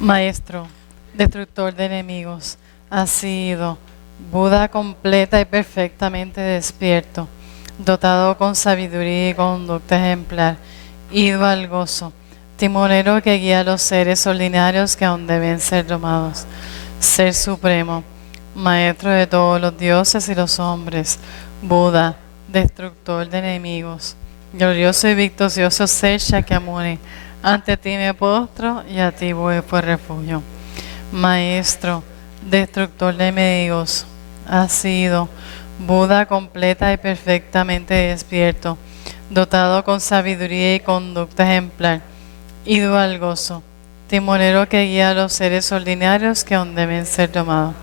Maestro, destructor de enemigos, has sido Buda completa y perfectamente despierto, dotado con sabiduría y conducta ejemplar, ido al gozo, timonero que guía a los seres ordinarios que aún deben ser domados, Ser Supremo, Maestro de todos los dioses y los hombres, Buda, destructor de enemigos, glorioso y victorioso Ser Shakyamuni, ante ti me postro y a ti voy por refugio. Maestro, destructor de enemigos, has sido Buda completa y perfectamente despierto, dotado con sabiduría y conducta ejemplar, ido al gozo, timonero que guía a los seres ordinarios que aún deben ser domados.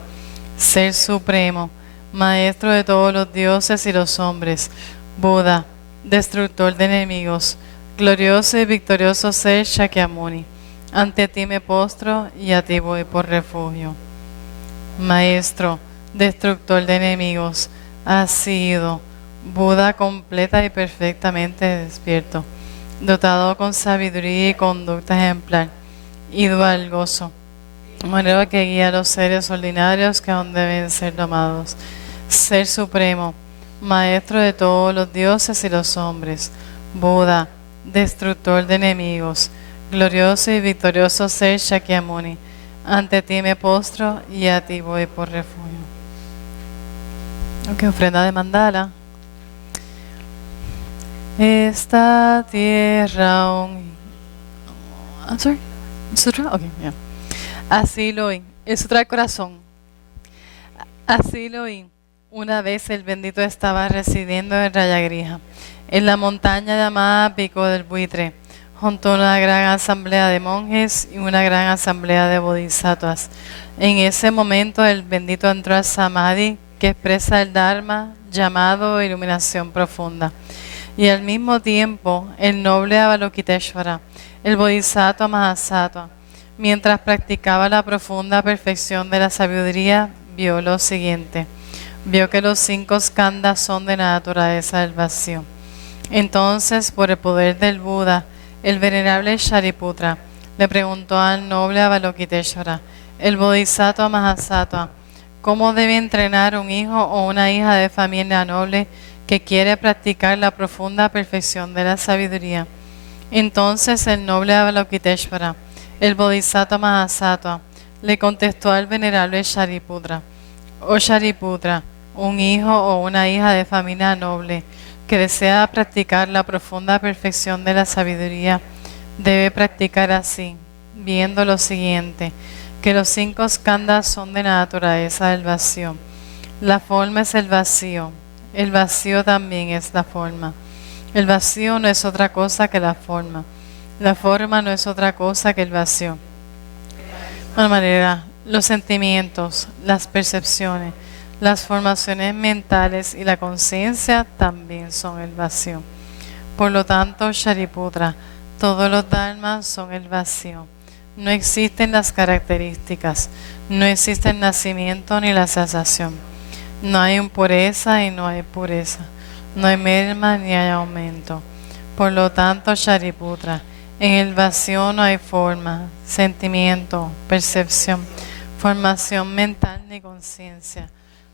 Ser Supremo, Maestro de todos los dioses y los hombres, Buda, destructor de enemigos, glorioso y victorioso Ser Shakyamuni, ante ti me postro y a ti voy por refugio. Maestro, destructor de enemigos, has sido Buda completa y perfectamente despierto, dotado con sabiduría y conducta ejemplar, ido al gozo, manera que guía a los seres ordinarios que aún deben ser domados. Ser Supremo, Maestro de todos los dioses y los hombres, Buda, destructor de enemigos, glorioso y victorioso Ser Shakyamuni, ante ti me postro y a ti voy por refugio. Ok, ofrenda de mandala. Esta tierra. I'm sorry. Sutra? Ok, yeah. Así lo oí. El sutra del corazón. Así lo oí. Una vez el bendito estaba residiendo en Rayagrija, en la montaña llamada Pico del Buitre, junto a una gran asamblea de monjes y una gran asamblea de bodhisattvas. En ese momento el bendito entró al Samadhi, que expresa el Dharma, llamado iluminación profunda. Y al mismo tiempo el noble Avalokiteshvara, el bodhisattva Mahasattva, mientras practicaba la profunda perfección de la sabiduría, vio lo siguiente. Vio que los 5 skandhas son de la naturaleza del vacío. Entonces, por el poder del Buda, el venerable Shariputra le preguntó al noble Avalokiteshvara, el bodhisattva Mahasattva, ¿cómo debe entrenar un hijo o una hija de familia noble que quiere practicar la profunda perfección de la sabiduría? Entonces el noble Avalokiteshvara, el bodhisattva Mahasattva, le contestó al venerable Shariputra, oh Shariputra, un hijo o una hija de familia noble que desea practicar la profunda perfección de la sabiduría debe practicar así, viendo lo siguiente, que los 5 skandhas son de la naturaleza del vacío. La forma es el vacío también es la forma. El vacío no es otra cosa que la forma no es otra cosa que el vacío. De alguna manera, los sentimientos, las percepciones, las formaciones mentales y la conciencia también son el vacío. Por lo tanto, Shariputra, todos los dharmas son el vacío. No existen las características, no existe el nacimiento ni la cesación. No hay impureza y no hay pureza. No hay merma ni hay aumento. Por lo tanto, Shariputra, en el vacío no hay forma, sentimiento, percepción, formación mental ni conciencia.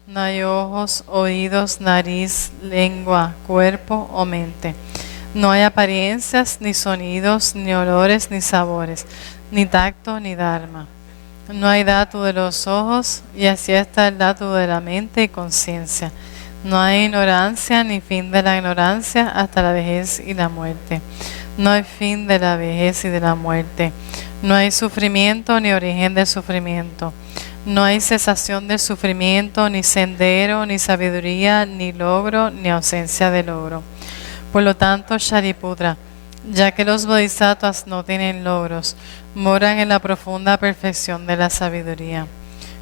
No hay ojos, oídos, nariz, lengua, cuerpo o mente. No hay apariencias, ni sonidos, ni olores, ni sabores, ni tacto, ni dharma. No hay dhatu de los ojos, y así está el dhatu de la mente y conciencia. No hay ignorancia, ni fin de la ignorancia hasta la vejez y la muerte. No hay fin de la vejez y de la muerte. No hay sufrimiento, ni origen del sufrimiento. No hay cesación del sufrimiento, ni sendero, ni sabiduría, ni logro, ni ausencia de logro. Por lo tanto, Shariputra, ya que los bodhisattvas no tienen logros, moran en la profunda perfección de la sabiduría.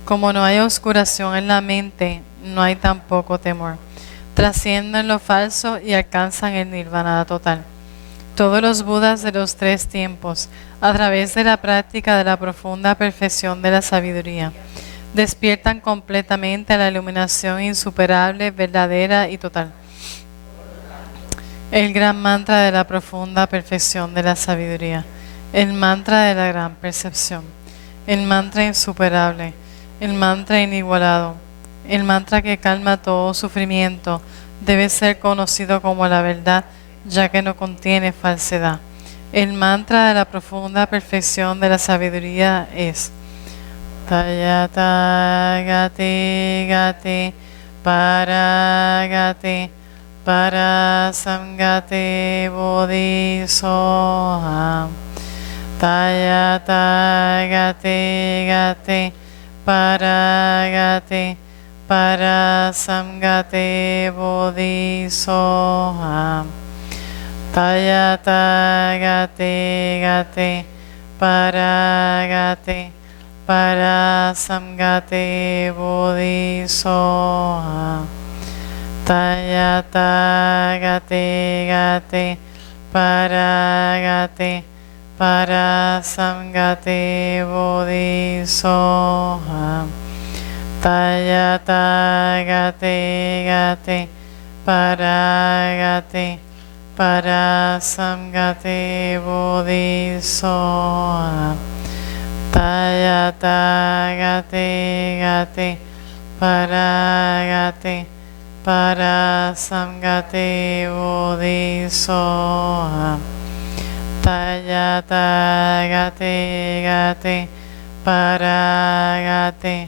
Como no hay oscuración en la mente, no hay tampoco temor. Trascienden lo falso y alcanzan el nirvana total. Todos los budas de los 3 tiempos, a través de la práctica de la profunda perfección de la sabiduría, despiertan completamente a la iluminación insuperable, verdadera y total. El gran mantra de la profunda perfección de la sabiduría, el mantra de la gran percepción, el mantra insuperable, el mantra inigualado, el mantra que calma todo sufrimiento, debe ser conocido como la verdad, ya que no contiene falsedad. El mantra de la profunda perfección de la sabiduría es Tayata Gate Gate Paragate Parasamgate Bodhisoham. Tayata Gate Gate Paragate Parasamgate Bodhisoham. Tayata Gate Gate Paragate Parasamgate Bodhisoham. Tayata Gate Gate Paragate Parasamgate Bodhisoham. Tayata Gate Gate Paragate Parasamgate Bodhisoham. Tayata Gate Gate Paragate Parasamgate Bodhisoham. Tayata Gate Gate Paragate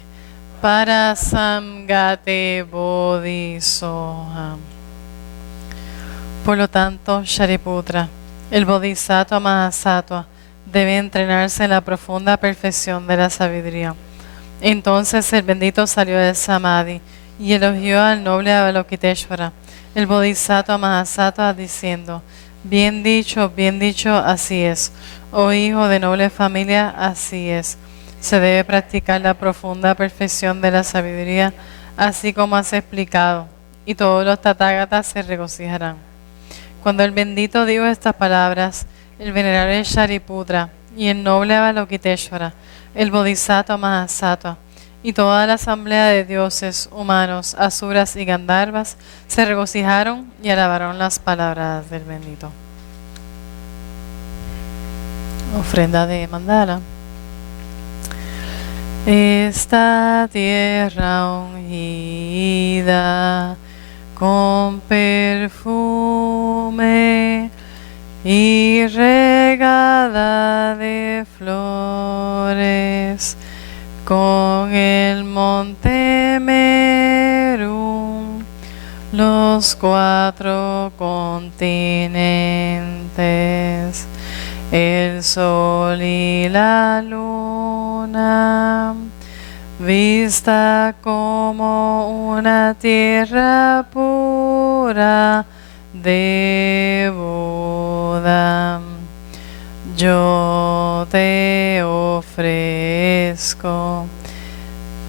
Parasamgate Bodhisoham. Por lo tanto, Shariputra, el Bodhisattva Mahasattva debe entrenarse en la profunda perfección de la sabiduría. Entonces el bendito salió del Samadhi y elogió al noble Avalokiteshvara, el Bodhisattva Mahasattva, diciendo: bien dicho, así es. Oh hijo de noble familia, así es. Se debe practicar la profunda perfección de la sabiduría, así como has explicado, y todos los tathagatas se regocijarán. Cuando el bendito dijo estas palabras, el venerable Shariputra y el noble Avalokiteshvara, el Bodhisattva Mahasattva, y toda la asamblea de dioses, humanos, asuras y gandharvas se regocijaron y alabaron las palabras del bendito. Ofrenda de mandala. Esta tierra ungida con perfume y regada de flores, con el monte Meru, los 4 continentes, el sol y la luna, vista como una tierra pura de Buda. Yo te ofrezco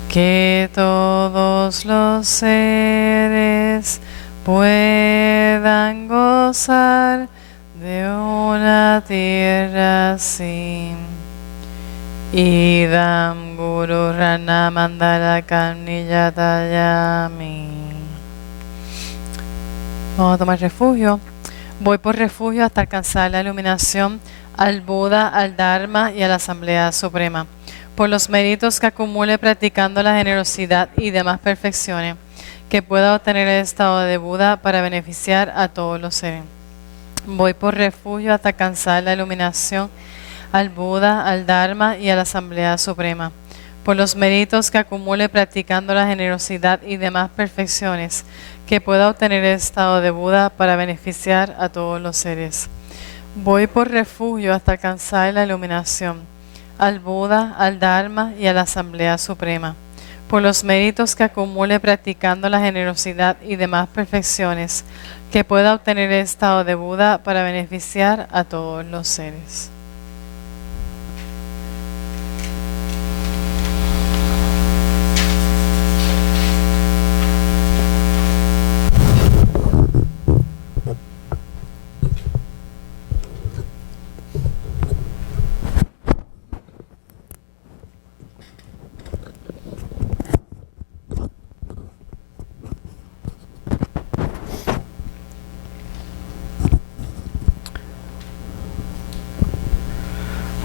que todos los seres puedan gozar de una tierra así. Idam Guru Rana Mandala Karniyatayami. Vamos a tomar refugio. Voy por refugio hasta alcanzar la iluminación, al Buda, al Dharma y a la Asamblea Suprema. Por los méritos que acumule practicando la generosidad y demás perfecciones, que pueda obtener el estado de Buda para beneficiar a todos los seres. Voy por refugio hasta alcanzar la iluminación, al Buda, al Dharma y a la Asamblea Suprema. Por los méritos que acumule practicando la generosidad y demás perfecciones, que pueda obtener el estado de Buda para beneficiar a todos los seres. Voy por refugio hasta alcanzar la iluminación, al Buda, al Dharma y a la Asamblea Suprema. Por los méritos que acumule practicando la generosidad y demás perfecciones, que pueda obtener el estado de Buda para beneficiar a todos los seres.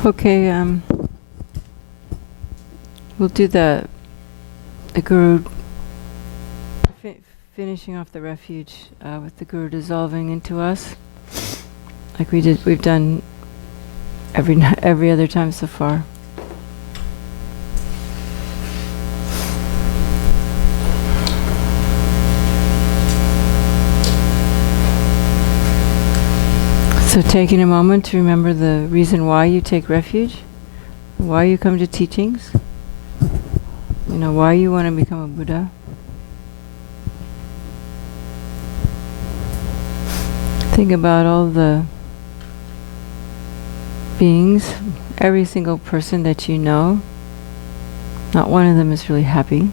Okay, We'll do the Guru finishing off the refuge with the Guru dissolving into us, like we've done every other time so far. So taking a moment to remember the reason why you take refuge, why you come to teachings, why you want to become a Buddha. Think about all the beings, every single person that you know. Not one of them is really happy.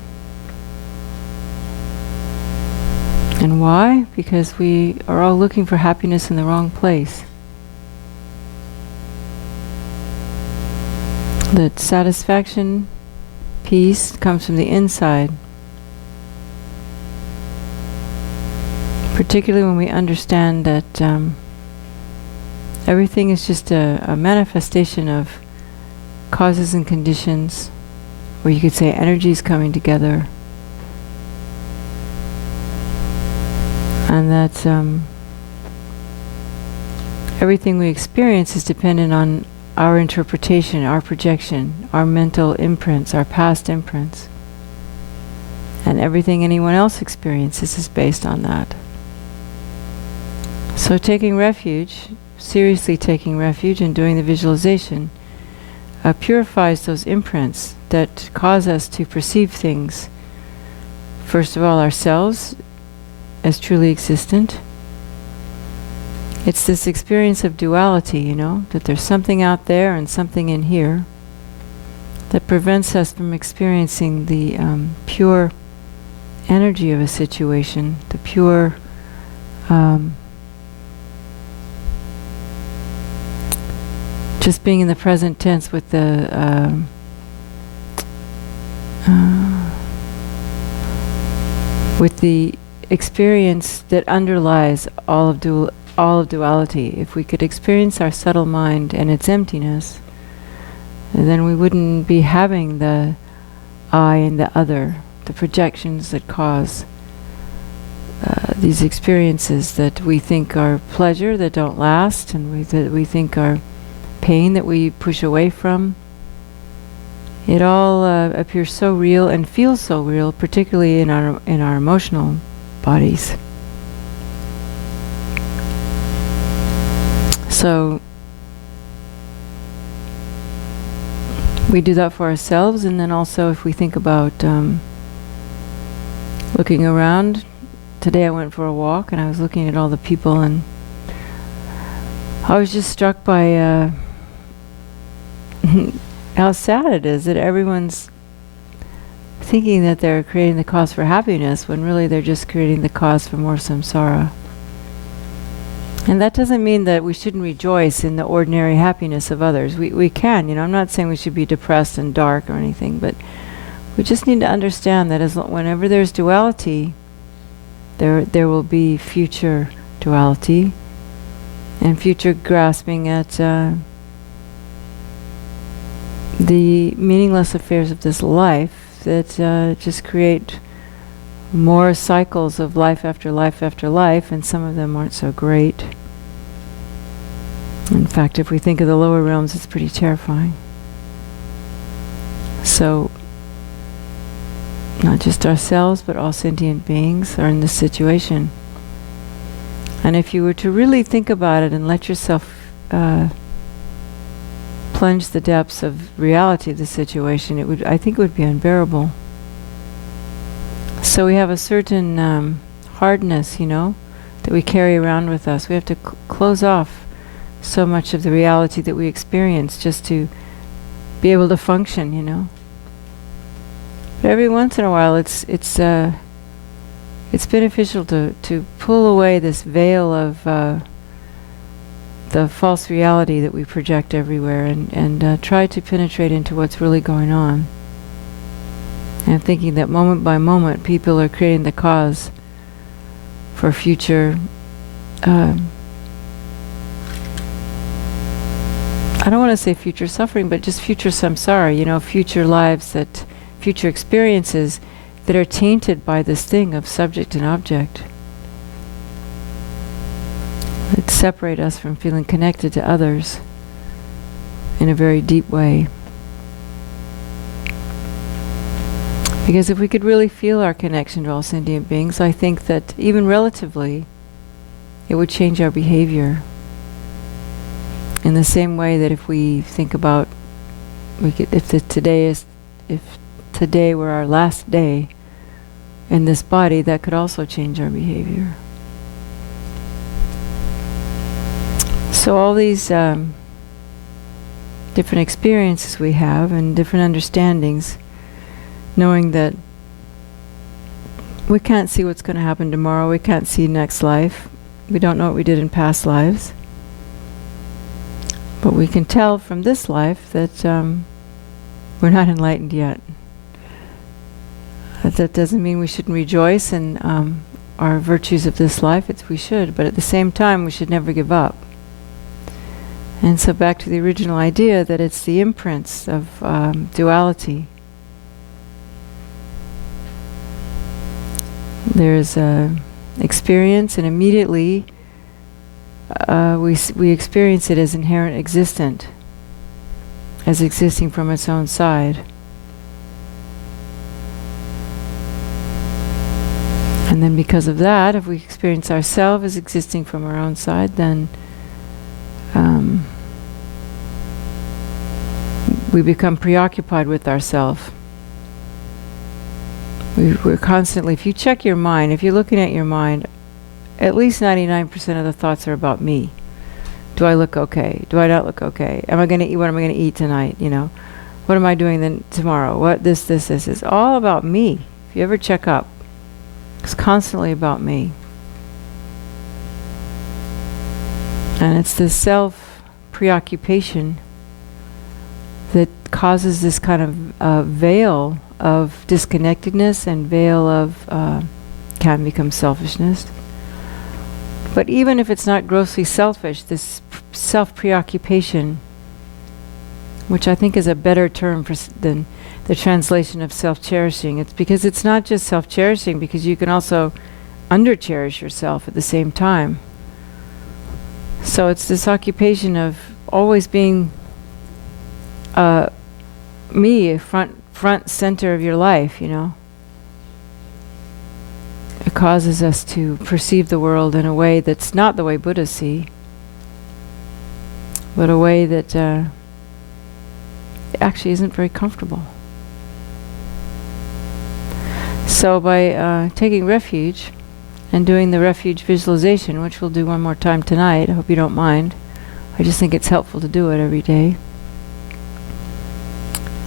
And why? Because we are all looking for happiness in the wrong place. That satisfaction, peace comes from the inside. Particularly when we understand that everything is just a manifestation of causes and conditions, or you could say energies coming together. And that everything we experience is dependent on our interpretation, our projection, our mental imprints, our past imprints. And everything anyone else experiences is based on that. So taking refuge, seriously taking refuge and doing the visualization, purifies those imprints that cause us to perceive things, first of all, ourselves as truly existent. It's this experience of duality, that there's something out there and something in here that prevents us from experiencing the pure energy of a situation, the pure just being in the present tense with the experience that underlies all of duality. If we could experience our subtle mind and its emptiness, then we wouldn't be having the I and the other, the projections that cause these experiences that we think are pleasure that don't last, and that we think are pain that we push away from. It all appears so real and feels so real, particularly in our emotional bodies. So we do that for ourselves, and then also if we think about looking around. Today I went for a walk and I was looking at all the people, and I was just struck by how sad it is that everyone's thinking that they're creating the cause for happiness when really they're just creating the cause for more samsara. And that doesn't mean that we shouldn't rejoice in the ordinary happiness of others. We can, I'm not saying we should be depressed and dark or anything, but we just need to understand that whenever there's duality, there will be future duality and future grasping at the meaningless affairs of this life that just create more cycles of life after life after life, and some of them aren't so great. In fact, if we think of the lower realms, it's pretty terrifying. So, not just ourselves, but all sentient beings are in this situation. And if you were to really think about it and let yourself plunge the depths of reality of the situation, I think it would be unbearable. So we have a certain hardness, that we carry around with us. We have to close off so much of the reality that we experience just to be able to function, But every once in a while, it's beneficial to pull away this veil of the false reality that we project everywhere, and try to penetrate into what's really going on. And thinking that moment by moment people are creating the cause for future, I don't want to say future suffering, but just future samsara, future lives that future experiences that are tainted by this thing of subject and object. That separate us from feeling connected to others in a very deep way. Because if we could really feel our connection to all sentient beings, I think that even relatively, it would change our behavior. In the same way that if we think about, if today were our last day in this body, that could also change our behavior. So all these different experiences we have and different understandings, knowing that we can't see what's going to happen tomorrow, we can't see next life, we don't know what we did in past lives, but we can tell from this life that we're not enlightened yet. That doesn't mean we shouldn't rejoice in our virtues of this life. We should, but at the same time we should never give up. And so back to the original idea that it's the imprints of duality. There's experience, and immediately we experience it as inherent existent, as existing from its own side. And then because of that, if we experience ourselves as existing from our own side, then we become preoccupied with ourselves. We're constantly, if you check your mind, if you're looking at your mind, at least 99% of the thoughts are about me. Do I look okay? Do I not look okay? Am I going to eat? What am I going to eat tonight? You know, what am I doing then tomorrow? What this is all about me. If you ever check up, it's constantly about me. And it's this self-preoccupation that causes this kind of veil of disconnectedness and veil of can become selfishness. But even if it's not grossly selfish, this self-preoccupation, which I think is a better term than the translation of self-cherishing, it's because it's not just self-cherishing, because you can also under-cherish yourself at the same time. So it's this occupation of always being me, front center of your life, you know. It causes us to perceive the world in a way that's not the way Buddhists see, but a way that actually isn't very comfortable. So by taking refuge and doing the refuge visualization, which we'll do one more time tonight, I hope you don't mind, I just think it's helpful to do it every day,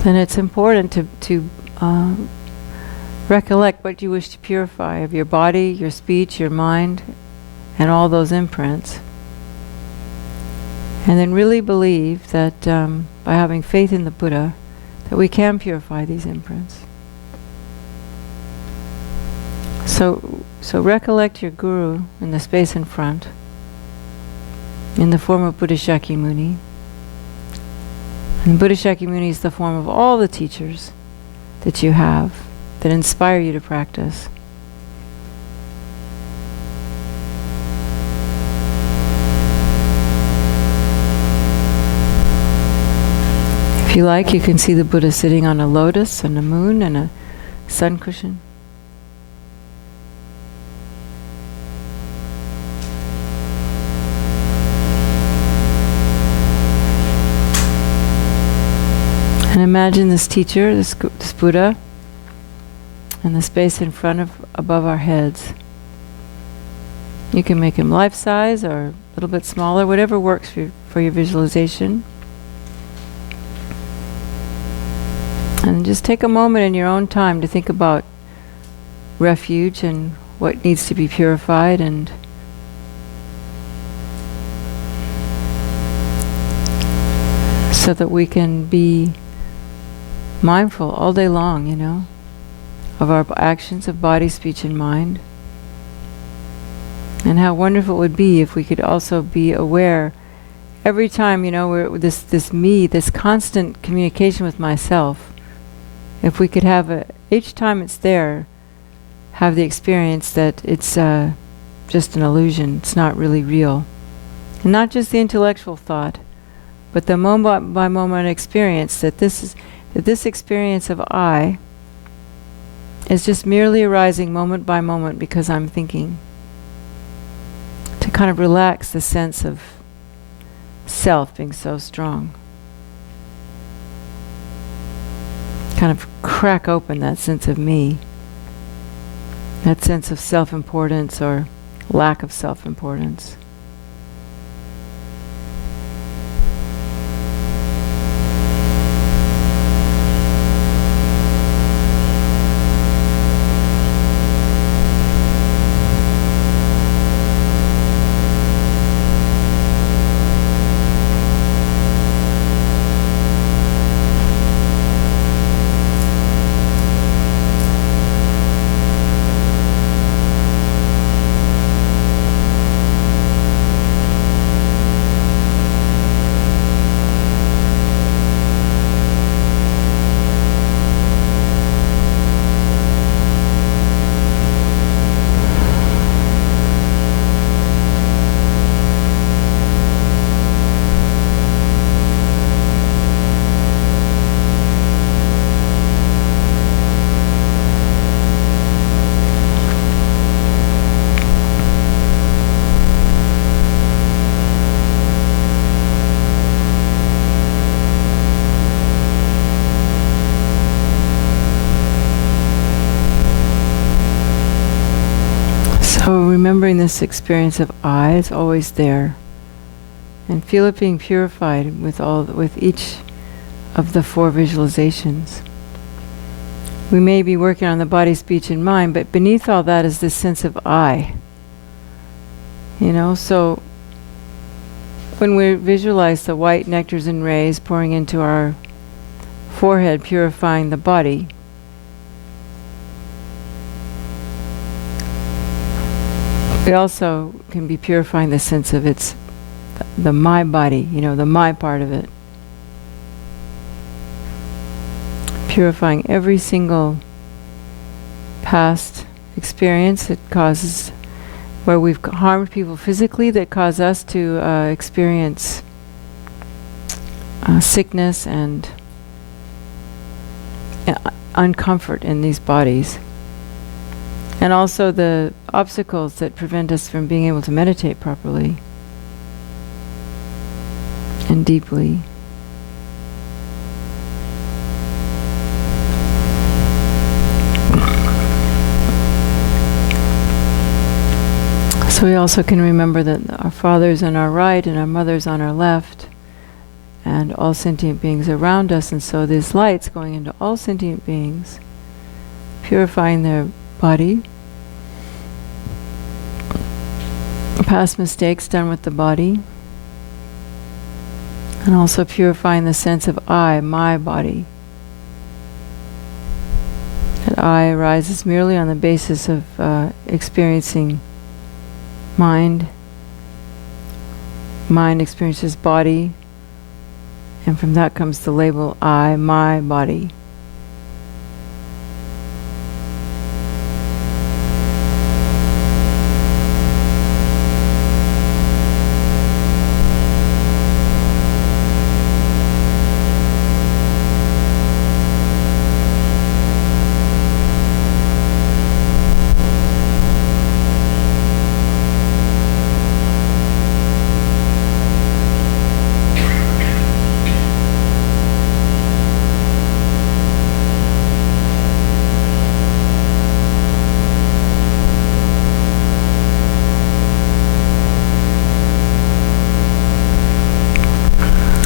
then it's important to recollect what you wish to purify of your body, your speech, your mind, and all those imprints. And then really believe that by having faith in the Buddha, that we can purify these imprints. So recollect your Guru in the space in front, in the form of Buddha Shakyamuni. And Buddha Shakyamuni is the form of all the teachers that you have that inspire you to practice. If you like, you can see the Buddha sitting on a lotus and a moon and a sun cushion. And imagine this teacher, this Buddha, in the space in front of, above our heads. You can make him life-size or a little bit smaller, whatever works for your visualization. And just take a moment in your own time to think about refuge and what needs to be purified, and so that we can be mindful all day long, you know, of our actions of body, speech, and mind. And how wonderful it would be if we could also be aware every time, you know, we're this me, this constant communication with myself, If we could have each time it's there, have the experience that it's just an illusion, it's not really real. And not just the intellectual thought, but the moment by moment experience that this experience of I is just merely arising moment by moment because I'm thinking. To kind of relax the sense of self being so strong. Kind of crack open that sense of me. That sense of self-importance or lack of self-importance. So remembering this experience of I is always there, and feel it being purified with each of the 4 visualizations. We may be working on the body, speech, and mind, but beneath all that is this sense of I. So when we visualize the white nectars and rays pouring into our forehead, purifying the body, we also can be purifying the sense of it's the my body, the my part of it. Purifying every single past experience that causes, where we've harmed people physically, that cause us to experience sickness and uncomfort in these bodies. And also the obstacles that prevent us from being able to meditate properly and deeply. So we also can remember that our Father's on our right and our Mother's on our left, and all sentient beings around us, and so there's lights going into all sentient beings, purifying their body, past mistakes done with the body, and also purifying the sense of I, my body. That I arises merely on the basis of experiencing mind. Mind experiences body, and from that comes the label I, my body.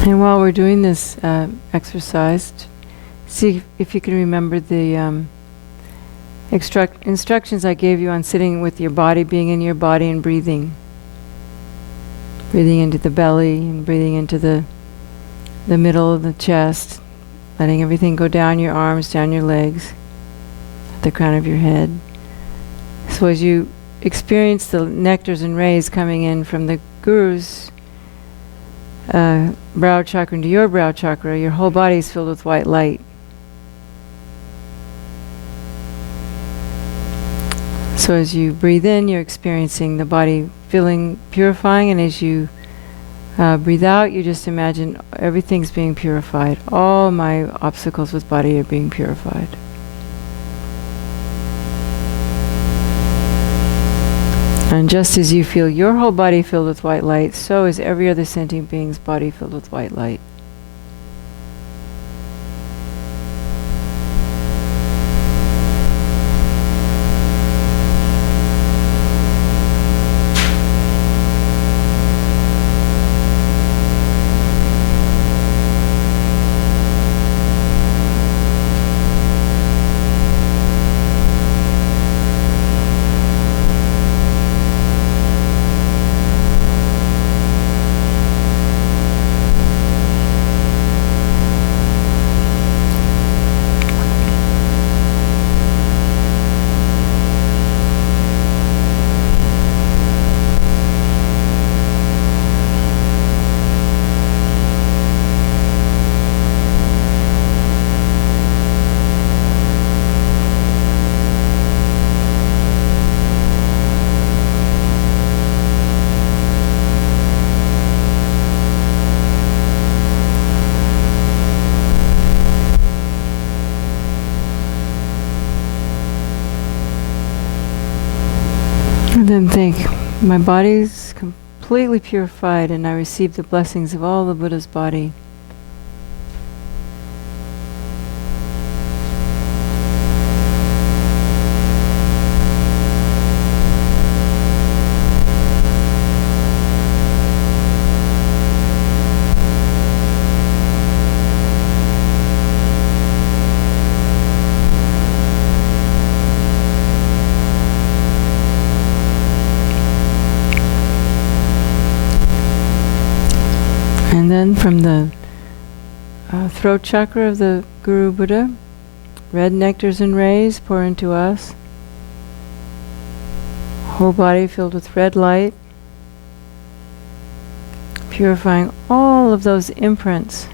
And while we're doing this exercise, see if you can remember the instructions I gave you on sitting with your body, being in your body and breathing. Breathing into the belly and breathing into the middle of the chest, letting everything go down your arms, down your legs, at the crown of your head. So as you experience the nectars and rays coming in from the Guru's brow chakra into your brow chakra, your whole body is filled with white light. So as you breathe in, you're experiencing the body feeling purifying, and as you breathe out, you just imagine everything's being purified. All my obstacles with body are being purified. And just as you feel your whole body filled with white light, so is every other sentient being's body filled with white light. And then think, my body's completely purified and I receive the blessings of all the Buddha's body. And then from the throat chakra of the Guru Buddha, red nectars and rays pour into us. Whole body filled with red light, purifying all of those imprints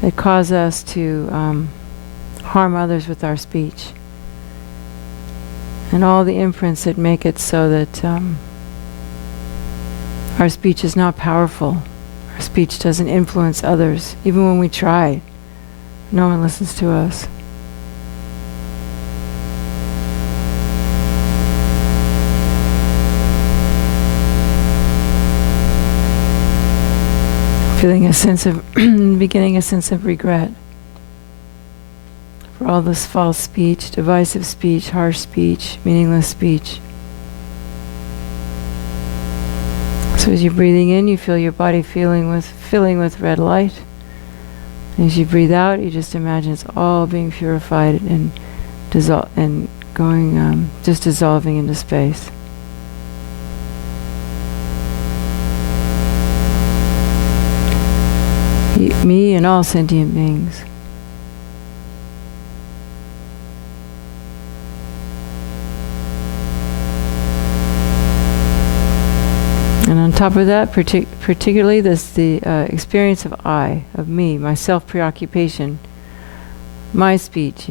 that cause us to harm others with our speech. And all the imprints that make it so that our speech is not powerful. Our speech doesn't influence others. Even when we try, no one listens to us. Feeling a sense of, beginning a sense of regret for all this false speech, divisive speech, harsh speech, meaningless speech. So as you're breathing in, you feel your body filling with red light. And as you breathe out, you just imagine it's all being purified and going, just dissolving into space. Me and all sentient beings. And on top of that, particularly the experience of I, of me, my self-preoccupation, my speech,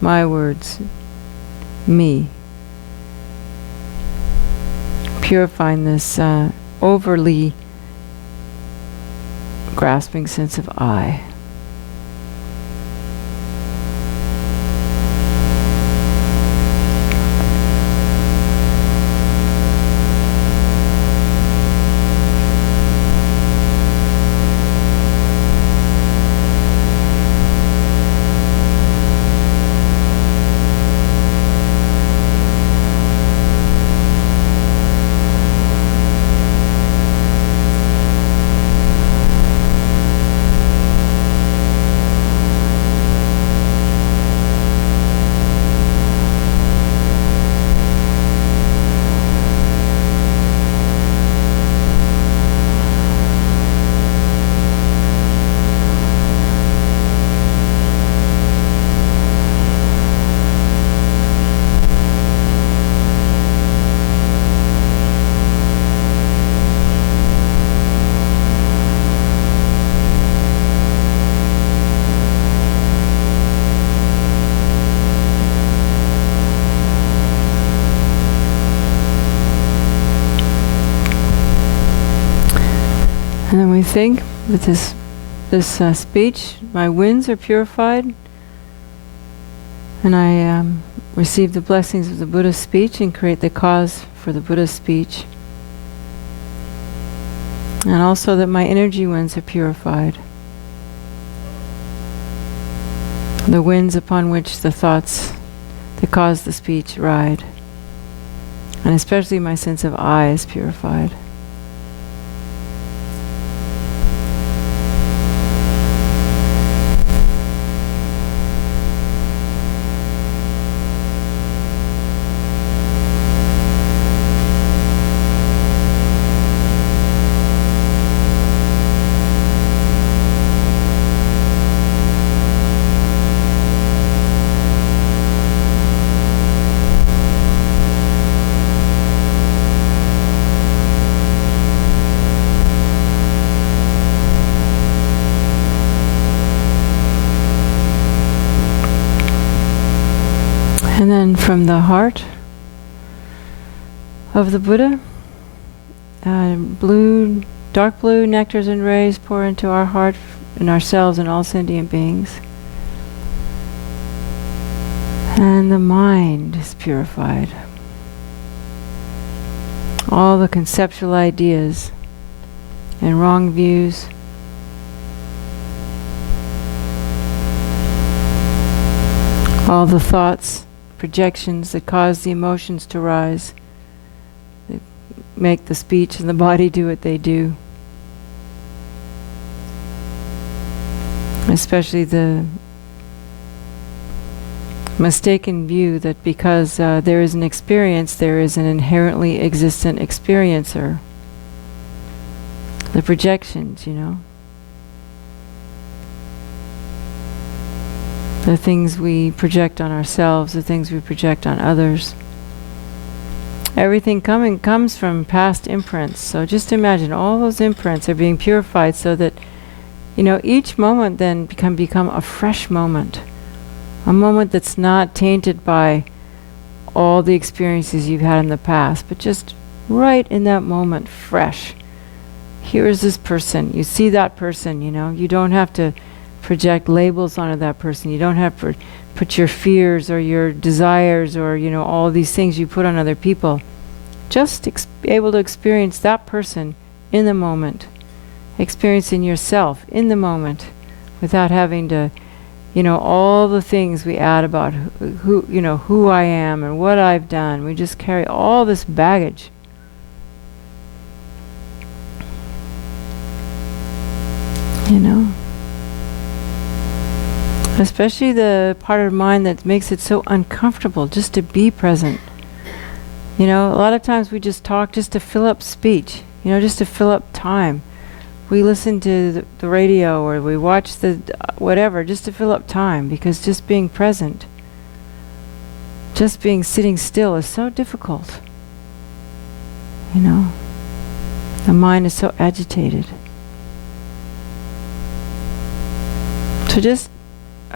my words, me. Purifying this overly grasping sense of I. then we think with this speech, my winds are purified, and I receive the blessings of the Buddha's speech and create the cause for the Buddha's speech. And also that my energy winds are purified. The winds upon which the thoughts that cause the speech ride. And especially my sense of I is purified. And then from the heart of the Buddha, dark blue nectars and rays pour into our heart and ourselves and all sentient beings. And the mind is purified. All the conceptual ideas and wrong views, all the thoughts, projections that cause the emotions to rise, that make the speech and the body do what they do. Especially the mistaken view that because there is an experience, there is an inherently existent experiencer. The projections, the things we project on ourselves, the things we project on others. Everything comes from past imprints. So just imagine all those imprints are being purified so that, each moment then can become a fresh moment. A moment that's not tainted by all the experiences you've had in the past, but just right in that moment, fresh. Here is this person. You see that person, You don't have to project labels onto that person. You don't have to put your fears or your desires or, all these things you put on other people. Just able to experience that person in the moment. Experiencing yourself in the moment without having to, all the things we add about who I am and what I've done. We just carry all this baggage. Especially the part of mind that makes it so uncomfortable just to be present. A lot of times we just talk just to fill up speech, just to fill up time. We listen to the radio or we watch the whatever just to fill up time, because just being present, just being sitting still is so difficult. The mind is so agitated. So just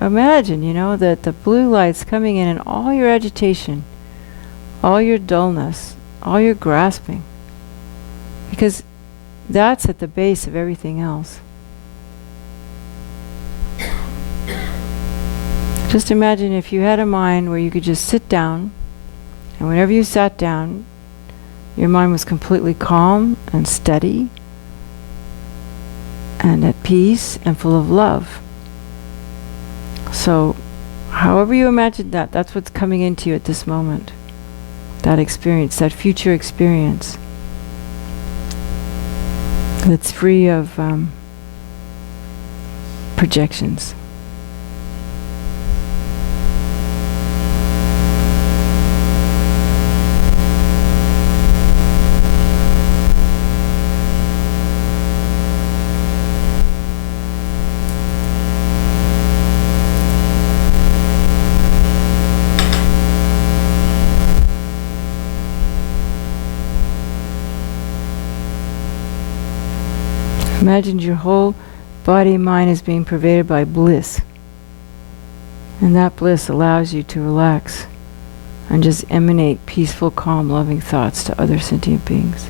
imagine, that the blue light's coming in and all your agitation, all your dullness, all your grasping, because that's at the base of everything else. Just imagine if you had a mind where you could just sit down, and whenever you sat down, your mind was completely calm and steady and at peace and full of love. So, however you imagine that, that's what's coming into you at this moment. That experience, that future experience. That's free of projections. Imagine your whole body and mind is being pervaded by bliss. And that bliss allows you to relax and just emanate peaceful, calm, loving thoughts to other sentient beings.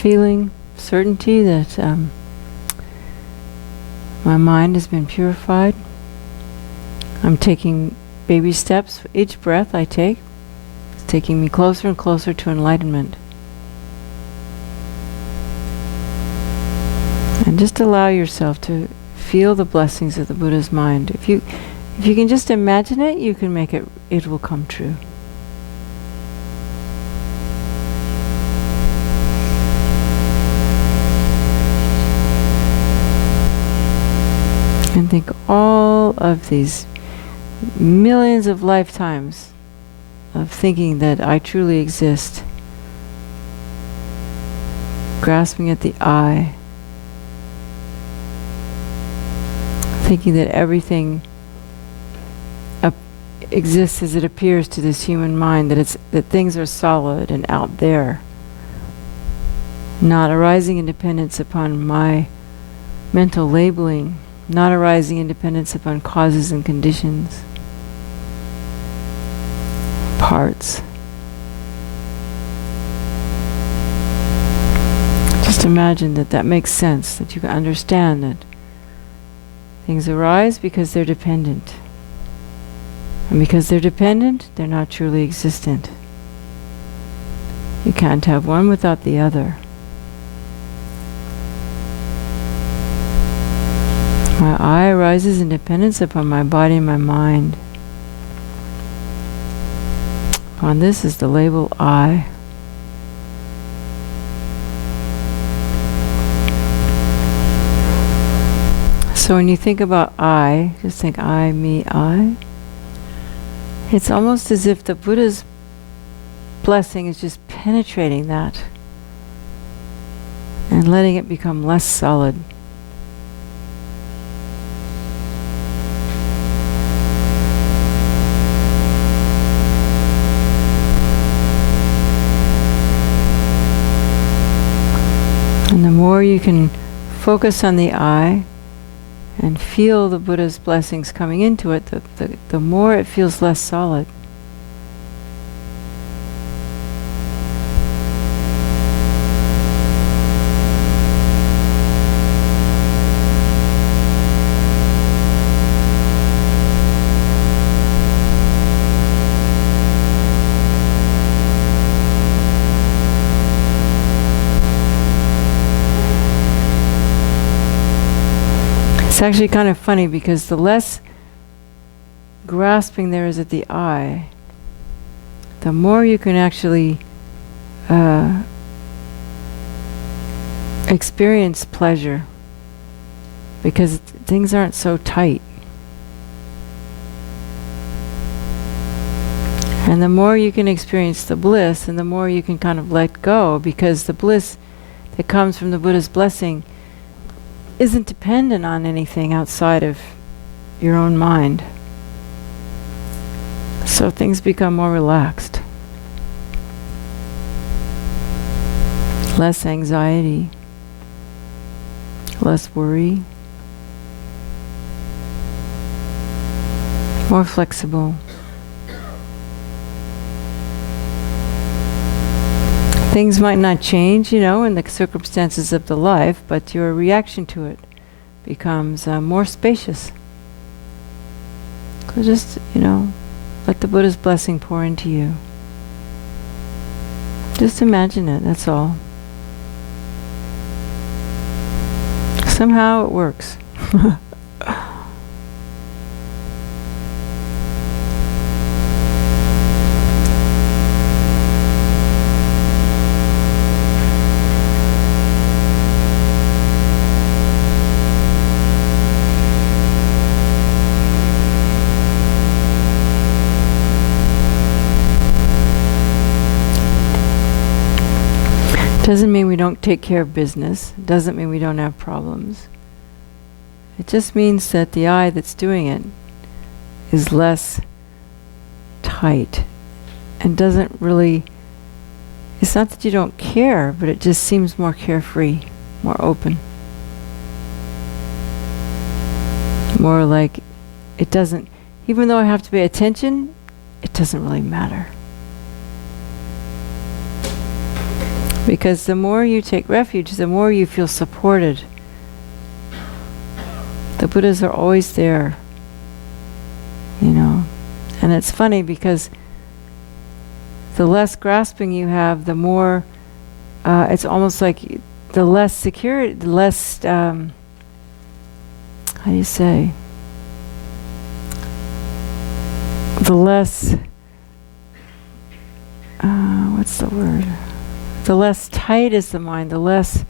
feeling certainty that my mind has been purified. I'm taking baby steps. Each breath I take is taking me closer and closer to enlightenment. And just allow yourself to feel the blessings of the Buddha's mind. If you can just imagine it, you can make it, it will come true. And think all of these millions of lifetimes of thinking that I truly exist, grasping at the I, thinking that everything exists as it appears to this human mind, that things are solid and out there, not arising in dependence upon my mental labeling, not arising in dependence upon causes and conditions, parts. Just imagine that makes sense, that you can understand that things arise because they're dependent. And because they're dependent, they're not truly existent. You can't have one without the other. My I arises in dependence upon my body and my mind. Upon this is the label I. So when you think about I, just think I, me, I. It's almost as if the Buddha's blessing is just penetrating that and letting it become less solid. And the more you can focus on the I and feel the Buddha's blessings coming into it, the more it feels less solid. It's actually kind of funny because the less grasping there is at the I, the more you can actually experience pleasure, because things aren't so tight. And the more you can experience the bliss, and the more you can kind of let go, because the bliss that comes from the Buddha's blessing isn't dependent on anything outside of your own mind. So things become more relaxed. Less anxiety, less worry, more flexible. Things might not change, in the circumstances of the life, but your reaction to it becomes more spacious. So just, let the Buddha's blessing pour into you. Just imagine it, that's all. Somehow it works. Doesn't mean we don't take care of business. Doesn't mean we don't have problems. It just means that the I that's doing it is less tight and doesn't really, it's not that you don't care, but it just seems more carefree, more open. More like it doesn't, even though I have to pay attention, it doesn't really matter. Because the more you take refuge, the more you feel supported. The Buddhas are always there, you know. And it's funny because the less grasping you have, the more, it's almost like the less security, the less, how do you say? The less, what's the word? The less tight is the mind, the less,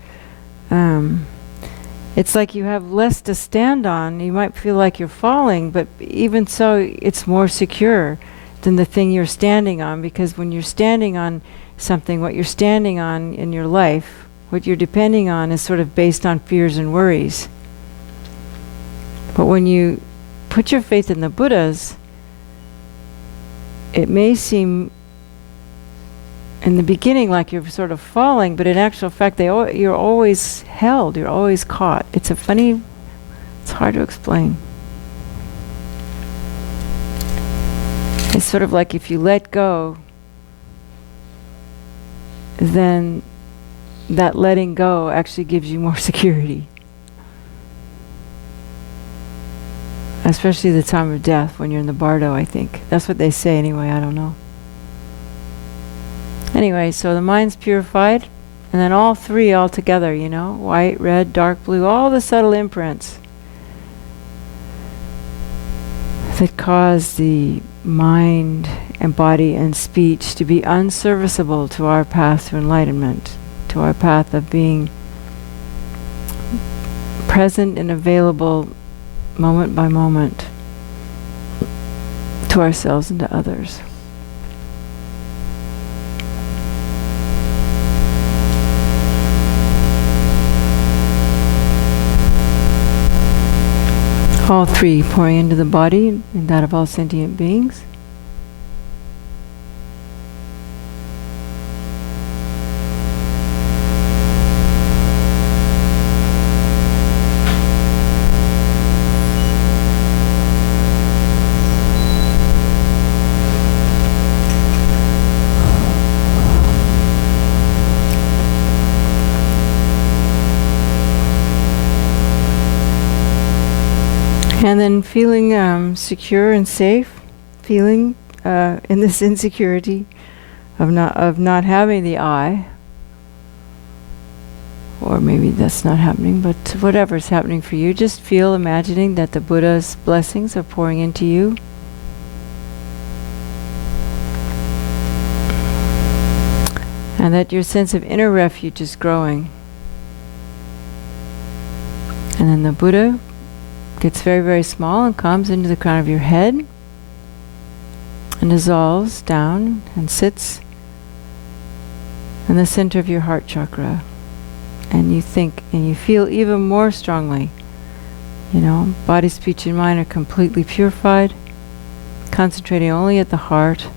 it's like you have less to stand on. You might feel like you're falling, but even so, it's more secure than the thing you're standing on, because when you're standing on something, what you're standing on in your life, what you're depending on is sort of based on fears and worries. But when you put your faith in the Buddhas, it may seem in the beginning like you're sort of falling, but in actual fact you're always held, you're always caught. It's hard to explain. It's sort of like if you let go, then that letting go actually gives you more security. Especially the time of death, when you're in the bardo, I think. That's what they say anyway, I don't know. Anyway, so the mind's purified, and then all three all together, you know, white, red, dark blue, all the subtle imprints that cause the mind and body and speech to be unserviceable to our path to enlightenment, to our path of being present and available moment by moment to ourselves and to others. All three pouring into the body and that of all sentient beings. And then feeling secure and safe, feeling in this insecurity of not having the I, or maybe that's not happening, but whatever's happening for you, just feel, imagining that the Buddha's blessings are pouring into you. And that your sense of inner refuge is growing. And then the Buddha gets very, very small and comes into the crown of your head and dissolves down and sits in the center of your heart chakra. And you think and you feel even more strongly, you know, body, speech, and mind are completely purified, concentrating only at the heart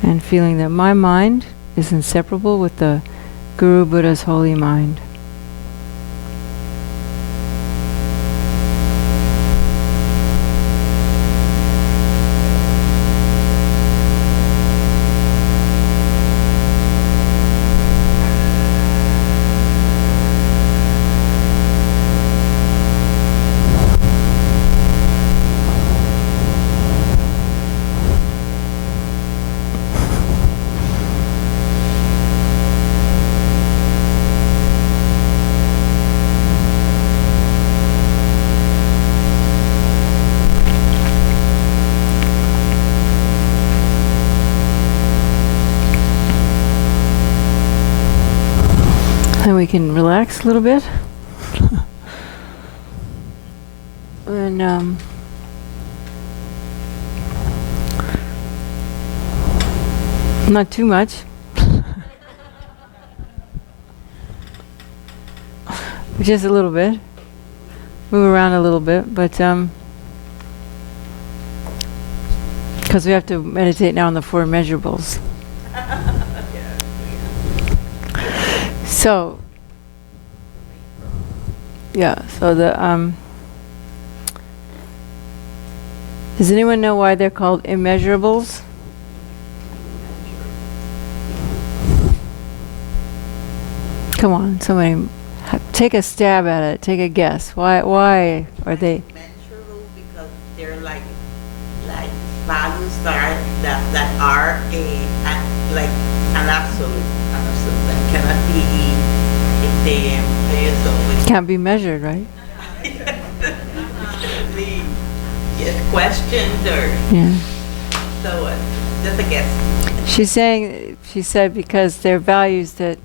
and feeling that my mind is inseparable with the Guru Buddha's holy mind. Then we can relax a little bit. And not too much. Just a little bit. Move around a little bit, but because we have to meditate now on the four immeasurables. So, yeah, so does anyone know why they're called immeasurables? Come on, somebody, take a stab at it. Take a guess. Why are they? Immeasurable because they're like values that are like an absolute that cannot be Can't be measured, right? Get questioned or Yeah. so just a guess. She said because they're values that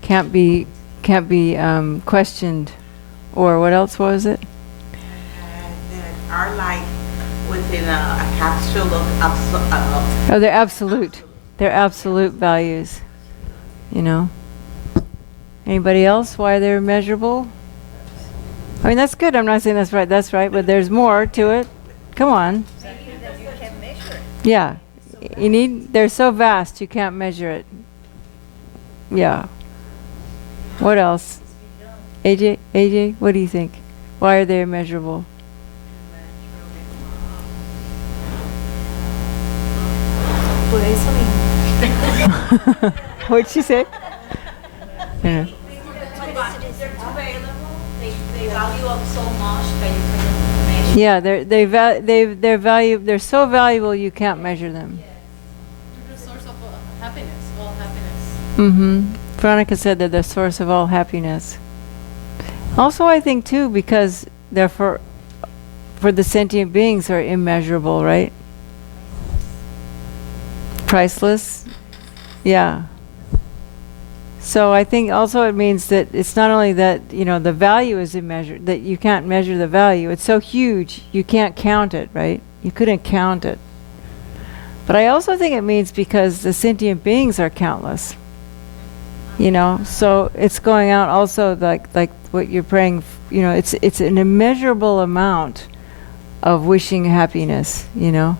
can't be questioned, or what else was it? That are like within a capsule of Oh, they're absolute. They're absolute values. You know. Anybody else? Why they're measurable? I mean, that's good. I'm not saying that's right. That's right. But there's more to it. Come on. Maybe that you can measure it. Yeah. You need. They're so vast you can't measure it. Yeah. What else? AJ, what do you think? Why are they immeasurable? What'd she say? Yeah. They value up so much that you couldn't measure. Yeah, they're so valuable you can't measure them. They're the source of happiness, all happiness. Mm-hmm. Veronica said they're the source of all happiness. Also, I think too, because they're for the sentient beings are immeasurable, right? Priceless. Yeah. So I think also it means that it's not only that, you know, the value is immeasurable, that you can't measure the value. It's so huge, you can't count it, right? You couldn't count it. But I also think it means because the sentient beings are countless. You know, so it's going out also like what you're praying, you know, it's an immeasurable amount of wishing happiness, you know.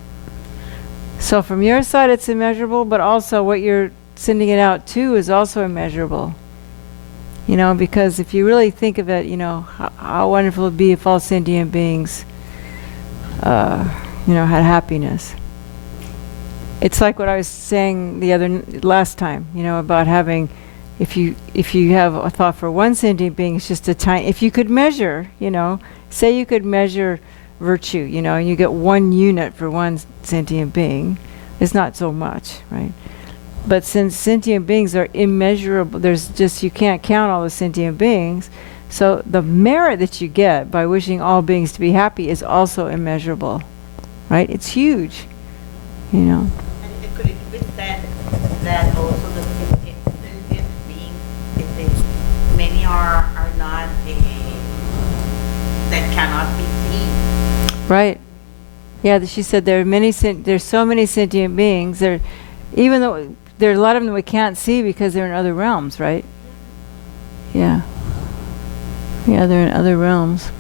So from your side it's immeasurable, but also what you're sending it out to is also immeasurable. You know, because if you really think of it, you know, how wonderful it would be if all sentient beings, you know, had happiness. It's like what I was saying last time, you know, about having, if you have a thought for one sentient being, it's just a tiny, if you could measure, you know, say you could measure virtue, you know, and you get 1 unit for one sentient being, it's not so much, right? But since sentient beings are immeasurable, you can't count all the sentient beings, so the merit that you get by wishing all beings to be happy is also immeasurable, right? It's huge, you know. And it could be said that also the sentient beings, many are not that cannot be seen. Right. Yeah, she said there's so many sentient beings. Even though there are a lot of them we can't see because they're in other realms, right? Yeah. Yeah, they're in other realms.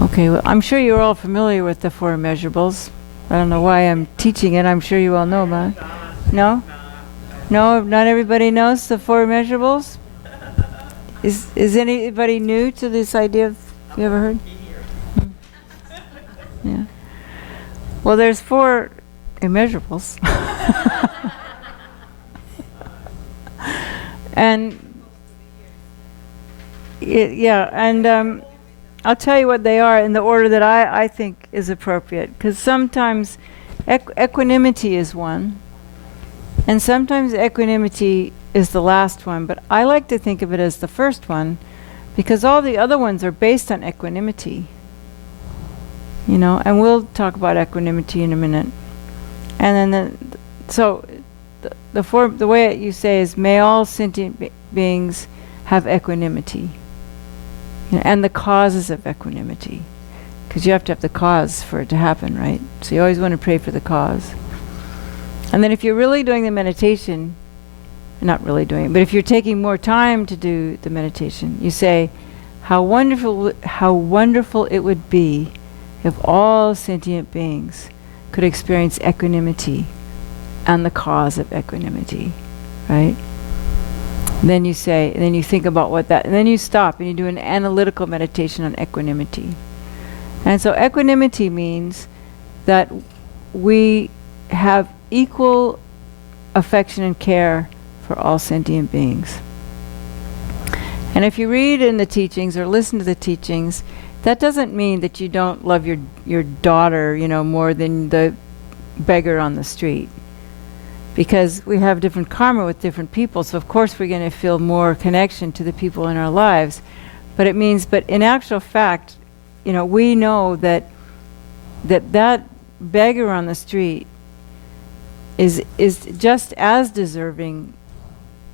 Okay, well, I'm sure you're all familiar with the 4 immeasurables. I don't know why I'm teaching it. I'm sure you all know about it. No? No, not everybody knows the 4 immeasurables? Is anybody new to this idea? You ever heard? Yeah. Well, there's 4 immeasurables. And I'll tell you what they are in the order that I think is appropriate, because sometimes equanimity is one, and sometimes equanimity is the last one, but I like to think of it as the first one, because all the other ones are based on equanimity. You know, and we'll talk about equanimity in a minute. And then the way you say is, may all sentient beings have equanimity. You know, and the causes of equanimity. Because you have to have the cause for it to happen, right? So you always want to pray for the cause. And then if you're really doing the meditation, not really doing it, but if you're taking more time to do the meditation, you say, how wonderful it would be if all sentient beings could experience equanimity and the cause of equanimity, right? Then you say, and then you think about what that, and then you stop and you do an analytical meditation on equanimity. And so equanimity means that we have equal affection and care for all sentient beings. And if you read in the teachings or listen to the teachings, that doesn't mean that you don't love your daughter, more than the beggar on the street. Because we have different karma with different people, so of course we're going to feel more connection to the people in our lives. But in actual fact, we know that beggar on the street is just as deserving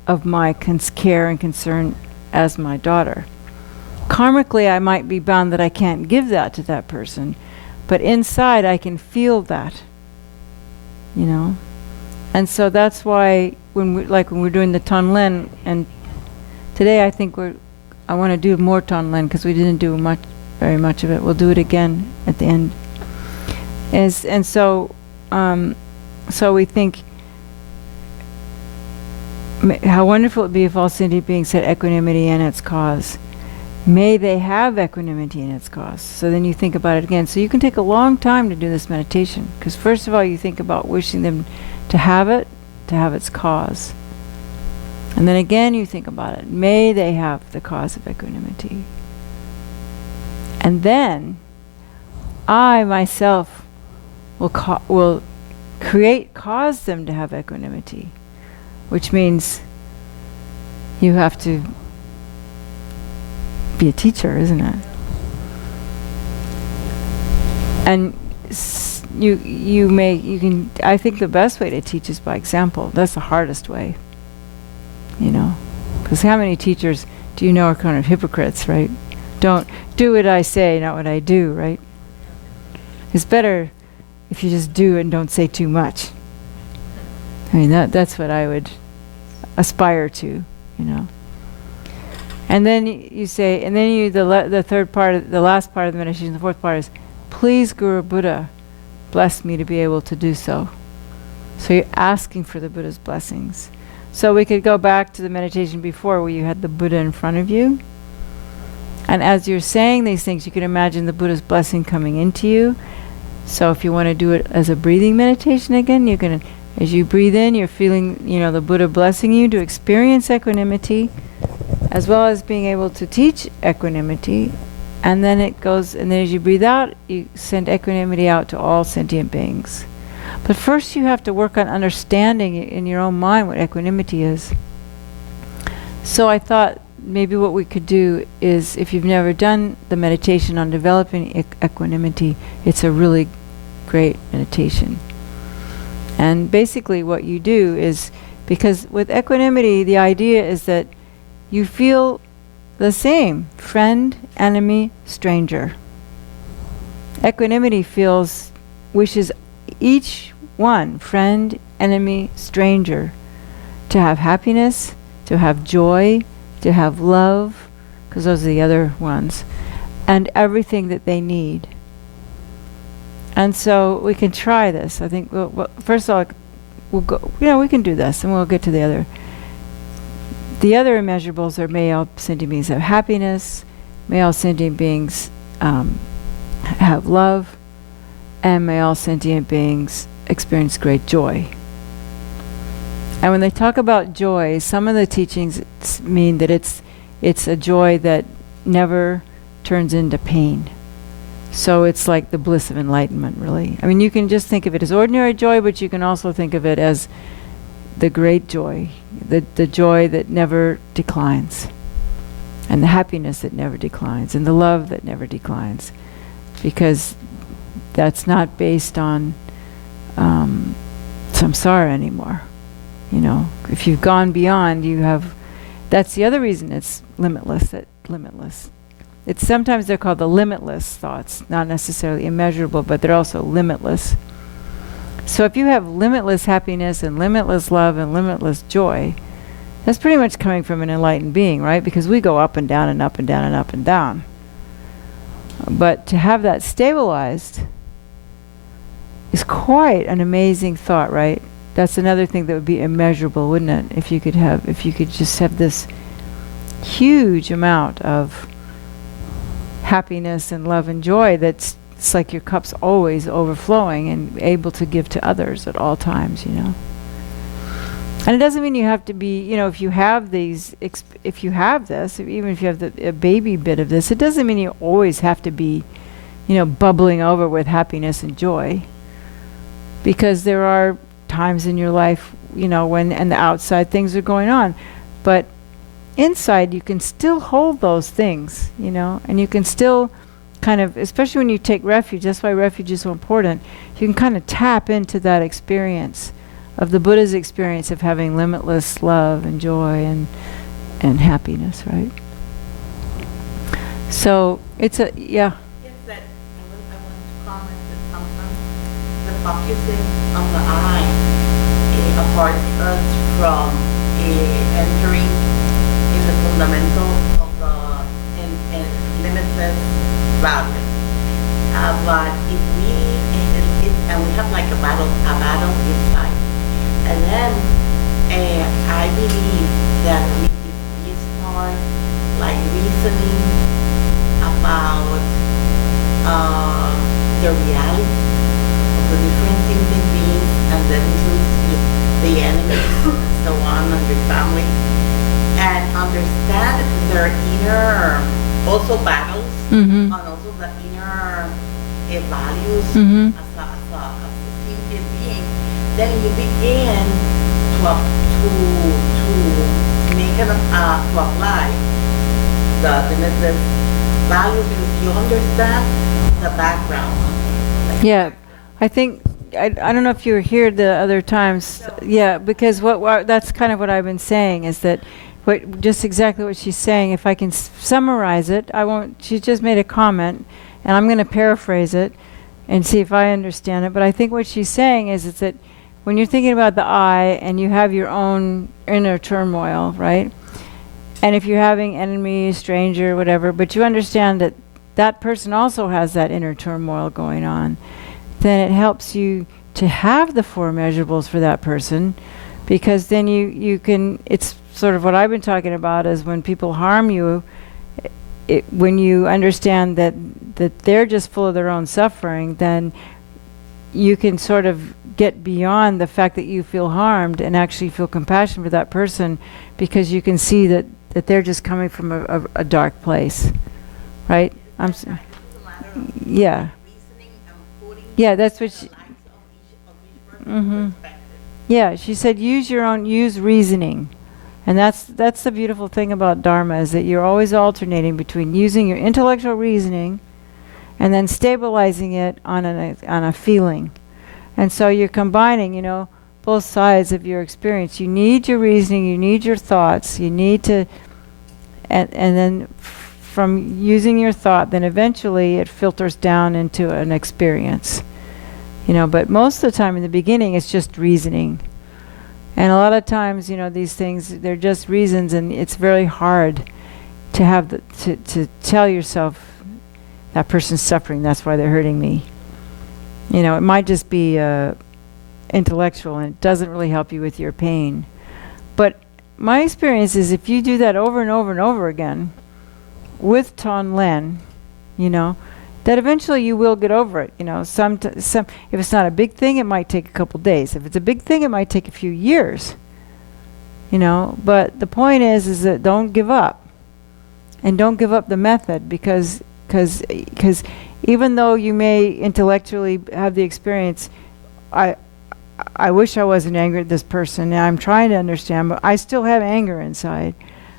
of my care and concern as my daughter. Karmically, I might be bound that I can't give that to that person, but inside I can feel that, And so that's why when we're doing the Tonlen, and today I think I want to do more Tonlen because we didn't do very much of it. We'll do it again at the end. So we think how wonderful it would be if all sentient beings had equanimity in its cause. May they have equanimity in its cause. So then you think about it again. So you can take a long time to do this meditation, because first of all you think about wishing them to have its cause. And then again you think about it. May they have the cause of equanimity. And then I myself will cause them to have equanimity, which means you have to be a teacher, isn't it? And I think the best way to teach is by example. That's the hardest way, because how many teachers do you know are kind of hypocrites, right? Don't do what I say, not what I do, right? It's better if you just do and don't say too much. I mean, that's what I would aspire to, And then you say, and then the third part, the last part of the meditation, the fourth part is, please Guru Buddha, bless me to be able to do so. So you're asking for the Buddha's blessings. So we could go back to the meditation before where you had the Buddha in front of you. And as you're saying these things, you can imagine the Buddha's blessing coming into you. So if you want to do it as a breathing meditation again, you can, as you breathe in, you're feeling, the Buddha blessing you to experience equanimity, as well as being able to teach equanimity. And then it goes, and then as you breathe out, you send equanimity out to all sentient beings. But first you have to work on understanding in your own mind what equanimity is. So I thought maybe what we could do is, if you've never done the meditation on developing equanimity, it's a really great meditation. And basically what you do is, because with equanimity, the idea is that you feel the same, friend, enemy, stranger. Equanimity wishes each one, friend, enemy, stranger, to have happiness, to have joy, to have love, because those are the other ones, and everything that they need. And so we can try this. I think, first of all, we'll go, we can do this, and we'll get to the other. The other immeasurables are, may all sentient beings have happiness, may all sentient beings have love, and may all sentient beings experience great joy. And when they talk about joy, some of the teachings mean that it's a joy that never turns into pain. So it's like the bliss of enlightenment, really. I mean, you can just think of it as ordinary joy, but you can also think of it as the great joy, the joy that never declines, and the happiness that never declines, and the love that never declines, because that's not based on samsara anymore. If you've gone beyond, that's the other reason it's limitless. It's sometimes they're called the limitless thoughts, not necessarily immeasurable, but they're also limitless. So if you have limitless happiness and limitless love and limitless joy, that's pretty much coming from an enlightened being, right? Because we go up and down and up and down and up and down. But to have that stabilized is quite an amazing thought, right? That's another thing that would be immeasurable, wouldn't it? If you could just have this huge amount of happiness and love and joy it's like your cup's always overflowing and able to give to others at all times, And it doesn't mean you have to be, you know, if you have these, if you have this, even if you have a baby bit of this, it doesn't mean you always have to be, you know, bubbling over with happiness and joy. Because there are times in your life, you know, when, and the outside things are going on. But inside you can still hold those things, you know, and you can still kind of, especially when you take refuge, that's why refuge is so important, you can kind of tap into that experience of the Buddha's experience of having limitless love and joy and happiness, right? So it's a, yeah. Yes, that I want to comment that sometimes the focusing on the eye apart us from entering in the fundamental of the and limitless value. But if we and we have like a battle inside, and then I believe that if we start like reasoning about the reality of the different thinking beings, and that includes the enemies, so on, and your family, and understand their inner also battles, and also the inner values as a thinking being, then you begin to make it to apply the limited values because you understand the background. Like Yeah, I think, I don't know if you were here the other times. Yeah, because what that's kind of what I've been saying is that just exactly what she's saying. If I can summarize it, I won't. She just made a comment, and I'm going to paraphrase it and see if I understand it. But I think what she's saying is that when you're thinking about the I and you have your own inner turmoil, right? And if you're having enemy, stranger, whatever, but you understand that that person also has that inner turmoil going on, then it helps you to have the four measurables for that person, because then you can, it's sort of what I've been talking about is when people harm you, when you understand that they're just full of their own suffering, then you can sort of get beyond the fact that you feel harmed and actually feel compassion for that person, because you can see that they're just coming from a dark place, right? Yeah. Yeah, that's what she, yeah, she said use reasoning. And that's the beautiful thing about Dharma, is that you're always alternating between using your intellectual reasoning and then stabilizing it on a feeling. And so you're combining, you know, both sides of your experience. You need your reasoning, you need your thoughts, you need to, and then from using your thought, then eventually it filters down into an experience. You know, but most of the time in the beginning it's just reasoning. And a lot of times, you know, these things, they're just reasons, and it's very hard to have to tell yourself that person's suffering, that's why they're hurting me. You know, it might just be intellectual, and it doesn't really help you with your pain. But my experience is if you do that over and over and over again with Tonlen, you know, that eventually you will get over it. You know, some if it's not a big thing, it might take a couple days. If it's a big thing, it might take a few years. You know, but the point is that don't give up, and don't give up the method, because even though you may intellectually have the experience, I wish I wasn't angry at this person. Now I'm trying to understand, but I still have anger inside.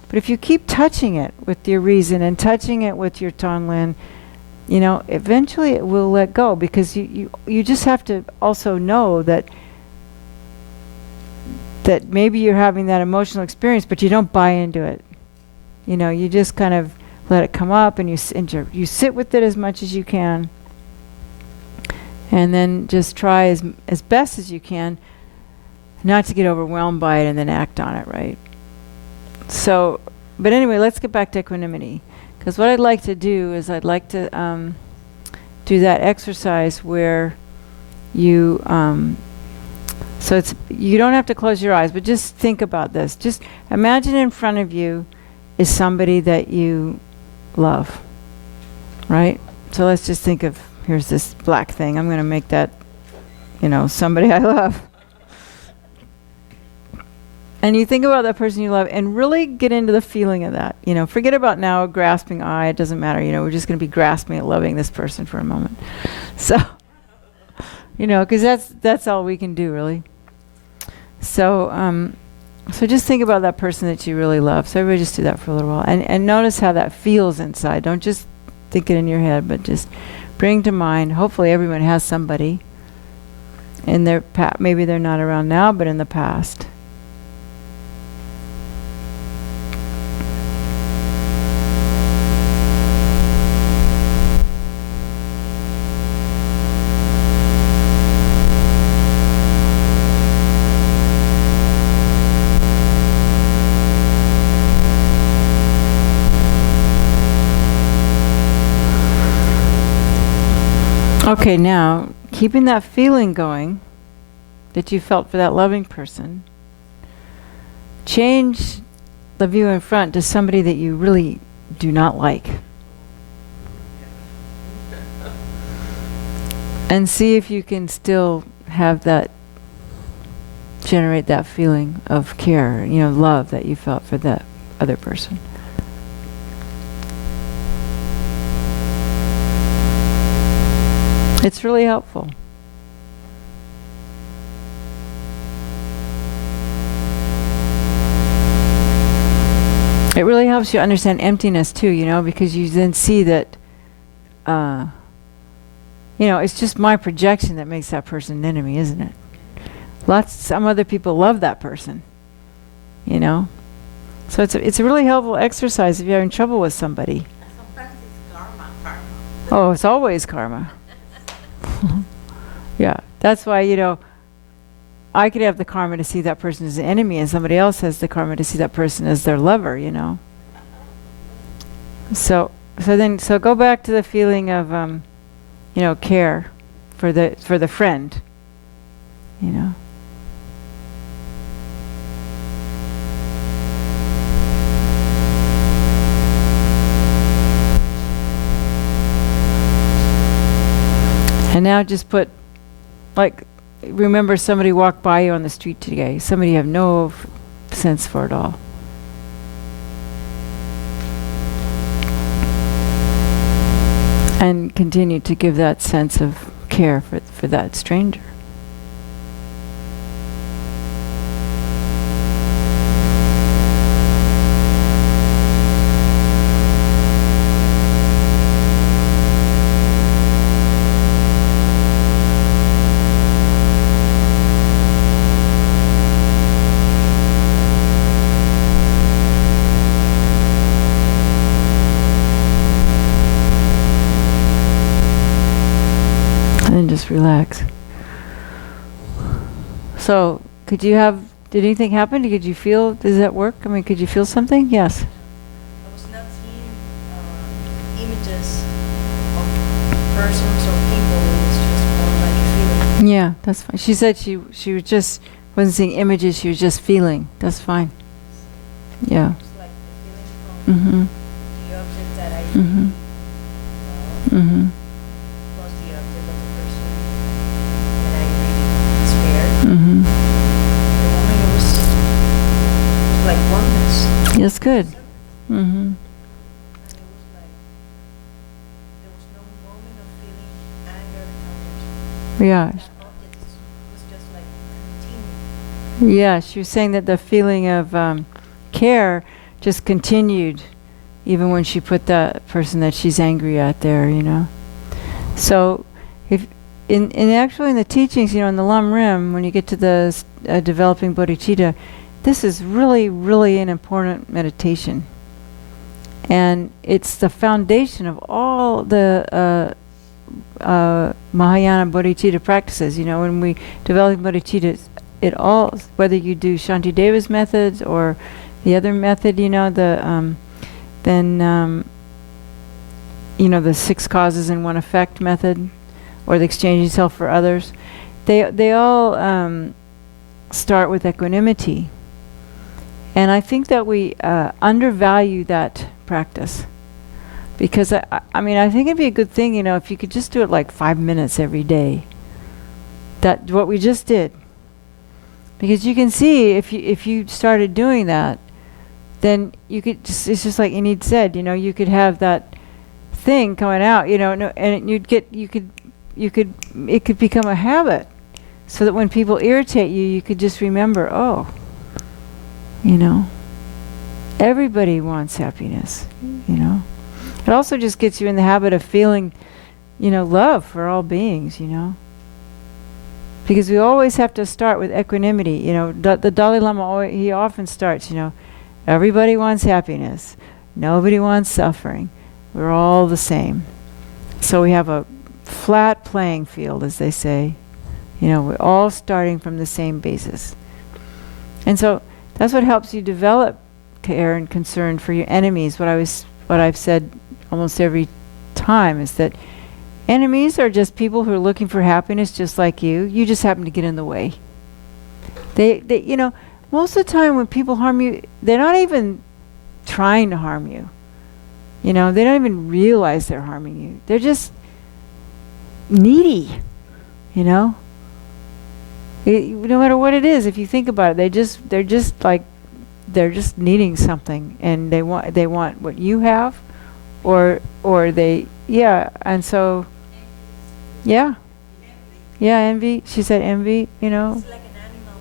But if you keep touching it with your reason and touching it with your Tonlen, you know, eventually it will let go, because you just have to also know that maybe you're having that emotional experience, but you don't buy into it. You know, you just kind of let it come up, and you sit with it as much as you can, and then just try as best as you can not to get overwhelmed by it and then act on it, right? So, but anyway, let's get back to equanimity. Because what I'd like to do is I'd like to do that exercise where you, so it's, you don't have to close your eyes, but just think about this. Just imagine in front of you is somebody that you love, right? So let's just think of, here's this black thing. I'm going to make that, you know, somebody I love. And you think about that person you love and really get into the feeling of that. You know, forget about now grasping, it doesn't matter. You know, we're just going to be grasping at loving this person for a moment. So, you know, because that's all we can do, really. So, so just think about that person that you really love. So everybody just do that for a little while. And notice how that feels inside. Don't just think it in your head, but just bring to mind. Hopefully everyone has somebody in their maybe they're not around now, but in the past. Okay, now, keeping that feeling going that you felt for that loving person, change the view in front to somebody that you really do not like. And see if you can still have that, generate that feeling of care, you know, love that you felt for that other person. It's really helpful. It really helps you understand emptiness too, you know, because you then see that, you know, it's just my projection that makes that person an enemy, isn't it? Some other people love that person, you know. So it's a really helpful exercise if you're having trouble with somebody. Sometimes it's karma. Oh, it's always karma. Yeah, that's why, you know, I could have the karma to see that person as an enemy, and somebody else has the karma to see that person as their lover, you know. So go back to the feeling of, you know, care for the friend, you know. And now just put, like, remember somebody walked by you on the street today. Somebody you have no sense for at all. And continue to give that sense of care for that stranger. Just relax. So, did anything happen? Did you feel, does that work? I mean, could you feel something? Yes. I was not seeing images of persons or people. It was just more like a feeling. Yeah, that's fine. She said she was just wasn't seeing images. She was just feeling. That's fine. Yeah. It's like the feeling from the object that I Mm-hmm. Mm-hmm. was the object of the person that I really spared. Mm-hmm. The moment it was like oneness. That's good. Mm-hmm. And it was like, there was no moment of feeling anger towards Yeah. that object. It was just like continuing. Yeah, she was saying that the feeling of care just continued even when she put that person that she's angry at there, you know. So if in the teachings, you know, in the Lam Rim, when you get to the developing bodhicitta, this is really, really an important meditation. And it's the foundation of all the Mahayana bodhicitta practices. You know, when we develop bodhicitta, it all, whether you do Shantideva's methods or the other method, you know, you know, the 6 causes and 1 effect method, or the exchanging self for others, they all start with equanimity. And I think that we undervalue that practice. Because, I mean, I think it'd be a good thing, you know, if you could just do it like 5 minutes every day. What we just did. Because you can see if you started doing that, then you could just, it's just like Enid said, you know, you could have that thing coming out, you know, and it could become a habit, so that when people irritate you, you could just remember, oh, you know, everybody wants happiness, you know. It also just gets you in the habit of feeling, you know, love for all beings, you know. Because we always have to start with equanimity, you know. The Dalai Lama, he often starts, you know, everybody wants happiness. Nobody wants suffering. We're all the same. So we have a flat playing field, as they say. You know, we're all starting from the same basis. And so that's what helps you develop care and concern for your enemies. What I've said almost every time is that enemies are just people who are looking for happiness just like you. You just happen to get in the way. They you know, most of the time when people harm you, they're not even trying to harm you. You know, they don't even realize they're harming you. They're just needy, you know. No matter what it is, if you think about it, they're just needing something, and they want what you have, or they, yeah, and so, yeah, envy. She said envy, you know. It's like an animal.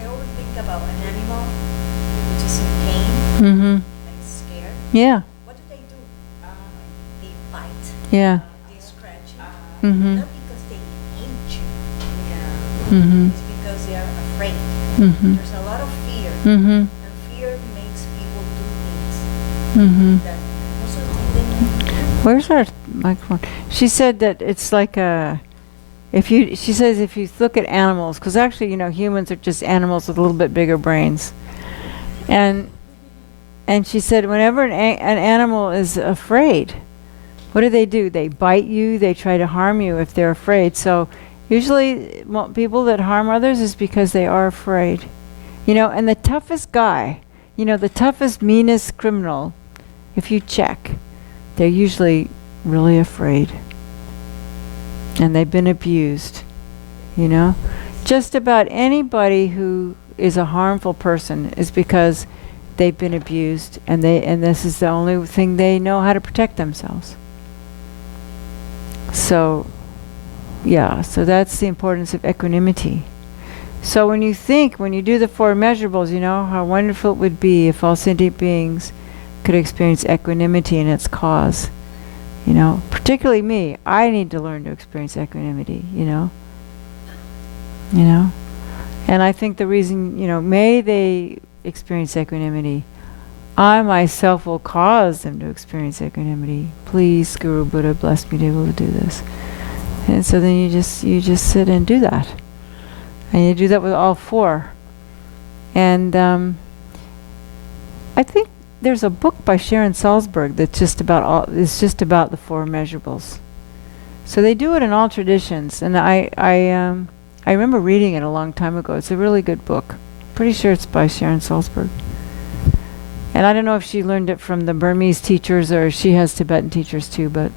I always think about an animal which is in pain Mm-hmm. and scared. Yeah. What do? They bite. Yeah. They scratch you. Mm-hmm. Not because they hate you. Mm-hmm. It's because they are afraid. Mm-hmm. There's a lot of fear. Mm-hmm. And fear makes people do things Mm-hmm. that most of the time they don't. Where's our microphone? She said that it's like she says if you look at animals, because actually, you know, humans are just animals with a little bit bigger brains. And she said whenever an animal is afraid, what do? They bite you, they try to harm you if they're afraid. So usually people that harm others is because they are afraid. You know, and the toughest guy, you know, the toughest, meanest criminal, if you check, they're usually really afraid. And they've been abused, you know. Just about anybody who is a harmful person is because they've been abused, and this is the only thing they know how to protect themselves. So, yeah, so that's the importance of equanimity. So when you do the four immeasurables, you know, how wonderful it would be if all sentient beings could experience equanimity in its cause. You know, particularly me. I need to learn to experience equanimity, you know. You know? And I think the reason, you know, may they experience equanimity, I myself will cause them to experience equanimity. Please, Guru Buddha, bless me to be able to do this. And so then you just sit and do that. And you do that with all four. And I think there's a book by Sharon Salzberg that's just about the four immeasurables. So they do it in all traditions, and I remember reading it a long time ago. It's a really good book. Pretty sure it's by Sharon Salzberg. And I don't know if she learned it from the Burmese teachers or she has Tibetan teachers too, but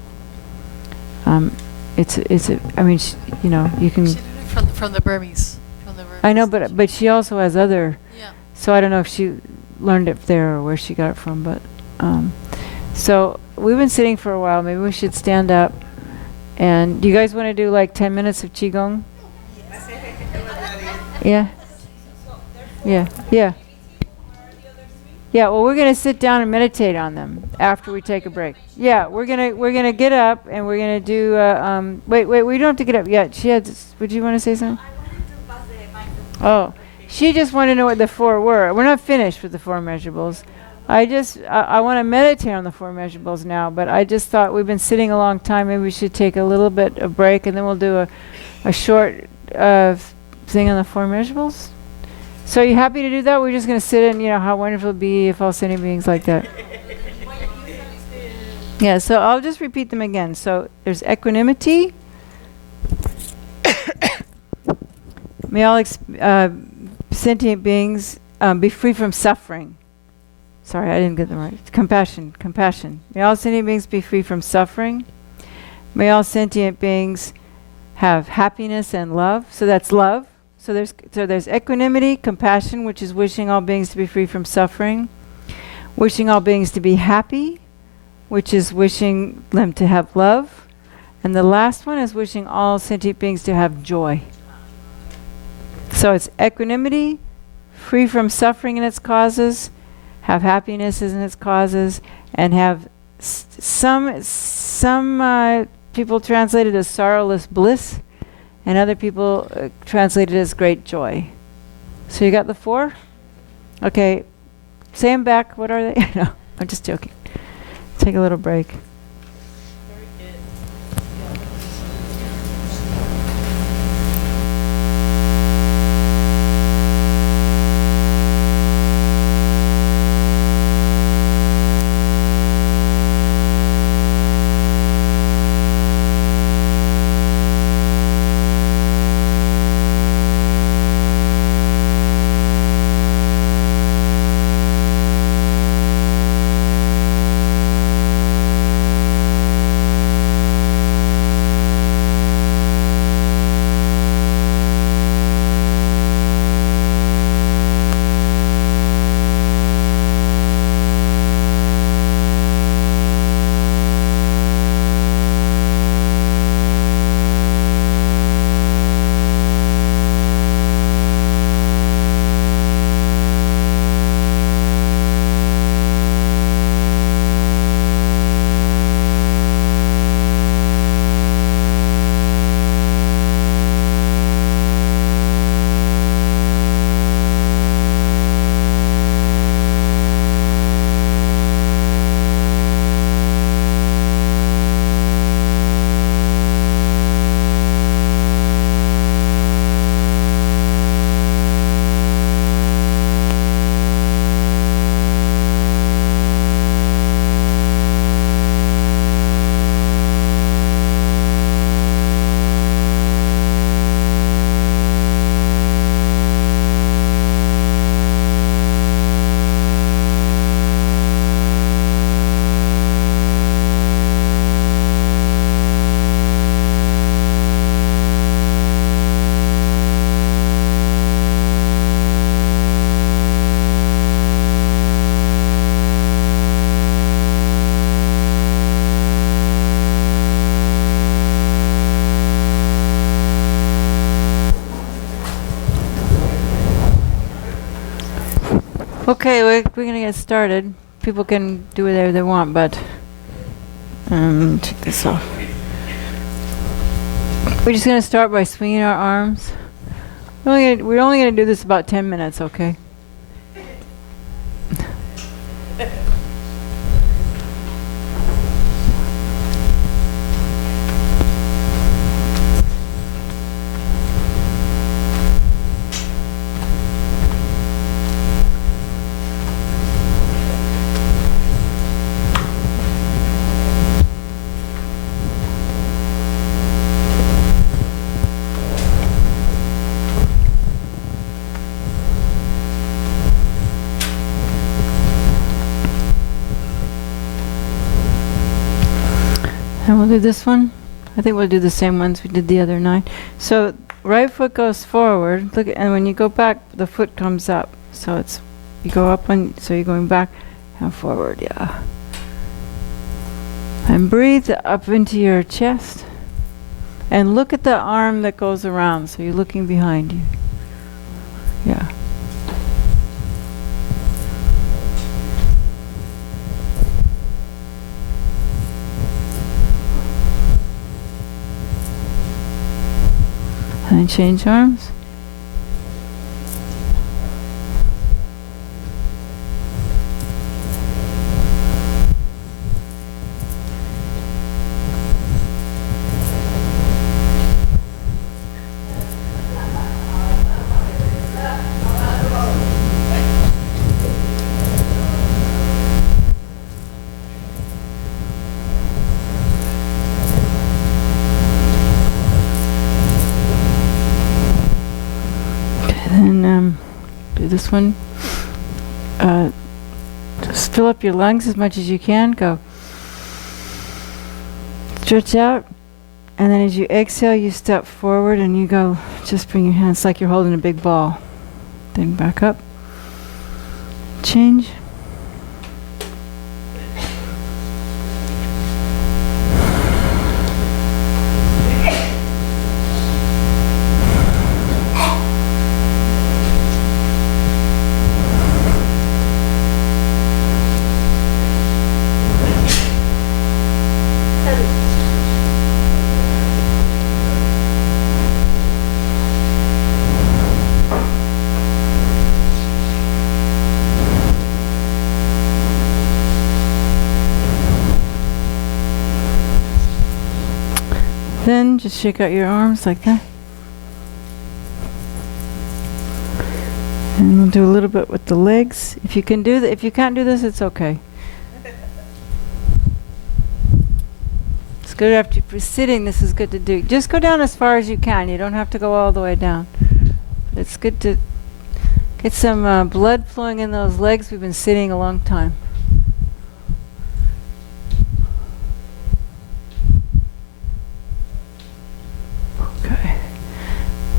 you know, you can. She did it from the Burmese. I know, but she also has other. Yeah. So I don't know if she learned it there or where she got it from, but so we've been sitting for a while. Maybe we should stand up. And do you guys want to do like 10 minutes of qigong? Yeah. Yeah. Yeah. Yeah, well, we're going to sit down and meditate on them after we take a break. Yeah, we're gonna get up and we're going to do wait, we don't have to get up yet. Would you want to say something? Oh, she just wanted to know what the four were. We're not finished with the four measurables. I want to meditate on the four measurables now, but I just thought we've been sitting a long time. Maybe we should take a little bit of break, and then we'll do a short thing on the four measurables. So are you happy to do that? We're just going to sit in, you know, how wonderful it would be if all sentient beings like that. Yeah, so I'll just repeat them again. So there's equanimity. May all sentient beings be free from suffering. Sorry, I didn't get them right. Compassion. May all sentient beings be free from suffering. May all sentient beings have happiness and love. So that's love. there's equanimity, compassion, which is wishing all beings to be free from suffering, wishing all beings to be happy, which is wishing them to have love, and the last one is wishing all sentient beings to have joy. So it's equanimity, free from suffering and its causes, have happiness in its causes, and have some people translate it as sorrowless bliss, and other people translate it as great joy. So you got the 4? Okay, say them back. What are they? No, I'm just joking. Take a little break. Okay, we're going to get started. People can do whatever they want, but check this off. We're just going to start by swinging our arms. We're only going to do this about 10 minutes, okay? And we'll do this one. I think we'll do the same ones we did the other night. So right foot goes forward. Look, and when you go back, the foot comes up. So it's you go up so you're going back and forward. Yeah. And breathe up into your chest. And look at the arm that goes around. So you're looking behind you. Yeah. And change arms. Do this one. Just fill up your lungs as much as you can. Go. Stretch out. And then as you exhale, you step forward and you go, just bring your hands like you're holding a big ball. Then back up. Change. Then just shake out your arms like that. And we'll do a little bit with the legs. If you can do if you can't do this, it's okay. It's good after you're sitting, this is good to do. Just go down as far as you can. You don't have to go all the way down. But it's good to get some blood flowing in those legs. We've been sitting a long time. Okay.